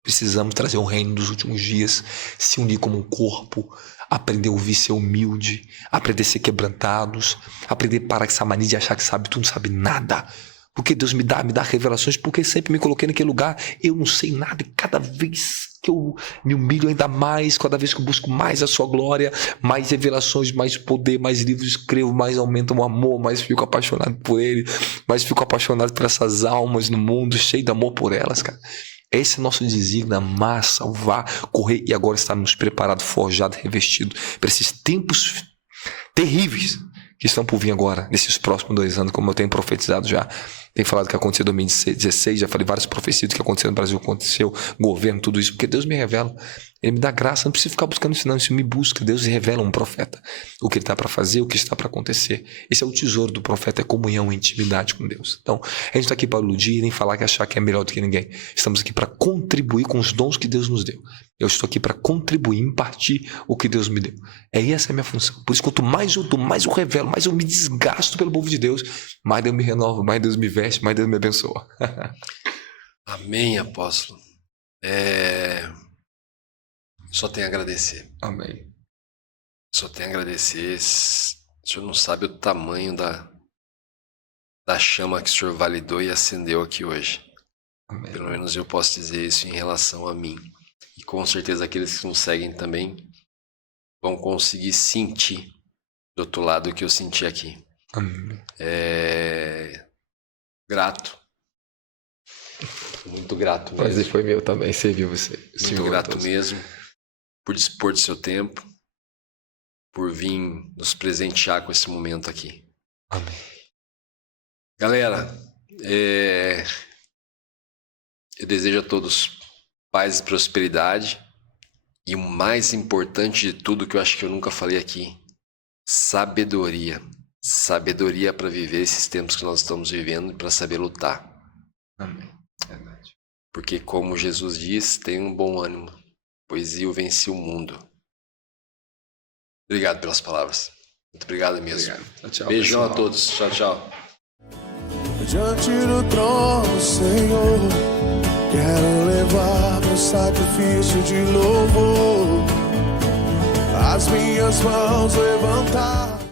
Precisamos trazer o reino dos últimos dias, se unir como um corpo, aprender a ouvir, ser humilde, aprender a ser quebrantados, aprender a parar com essa mania de achar que sabe tudo, não sabe nada. Porque Deus me dá revelações, porque sempre me coloquei naquele lugar, eu não sei nada, e cada vez que eu me humilho ainda mais, cada vez que eu busco mais a sua glória, mais revelações, mais poder, mais livros escrevo, mais aumenta o amor, mais fico apaixonado por ele, mais fico apaixonado por essas almas no mundo, cheio de amor por elas, cara. Esse é o nosso desígnio, amar, salvar, correr e agora estarmos preparados, forjados, revestidos para esses tempos terríveis que estão por vir agora, nesses próximos 2 anos, como eu tenho profetizado já. Tenho falado que aconteceu em 2016, já falei várias profecias do que aconteceu no Brasil, aconteceu, governo, tudo isso, porque Deus me revela. Ele me dá graça, não preciso ficar buscando isso não, isso me busca. Deus revela um profeta, o que ele está para fazer, o que está para acontecer. Esse é o tesouro do profeta, é comunhão, é intimidade com Deus. Então, a gente está aqui para iludir, nem falar que achar que é melhor do que ninguém. Estamos aqui para contribuir com os dons que Deus nos deu. Eu estou aqui para contribuir, impartir o que Deus me deu. Essa é a minha função. Por isso, quanto mais eu dou, mais eu revelo, mais eu me desgasto pelo povo de Deus, mais Deus me renova, mais Deus me veste, mais Deus me abençoa. Amém, apóstolo. Só tenho a agradecer. Amém. Só tenho a agradecer. O senhor não sabe o tamanho da chama que o senhor validou e acendeu aqui hoje. Amém. Pelo menos eu posso dizer isso em relação a mim. E com certeza aqueles que nos seguem também vão conseguir sentir do outro lado o que eu senti aqui. Amém. Grato. Muito grato mesmo. Prazer foi meu também, servir você. Muito grato mesmo por dispor do seu tempo, por vir nos presentear com esse momento aqui. Amém. Galera, eu desejo a todos paz e prosperidade e o mais importante de tudo que eu acho que eu nunca falei aqui, sabedoria. Sabedoria para viver esses tempos que nós estamos vivendo e para saber lutar. Amém. Verdade. Porque como Jesus diz, tenha um bom ânimo, pois eu venci o mundo. Obrigado pelas palavras. Muito obrigado mesmo. Obrigado. Tchau, beijão pessoal. a todos. Tchau, tchau. Diante do trono, Senhor, quero levar meu sacrifício de louvor, as minhas mãos levantar.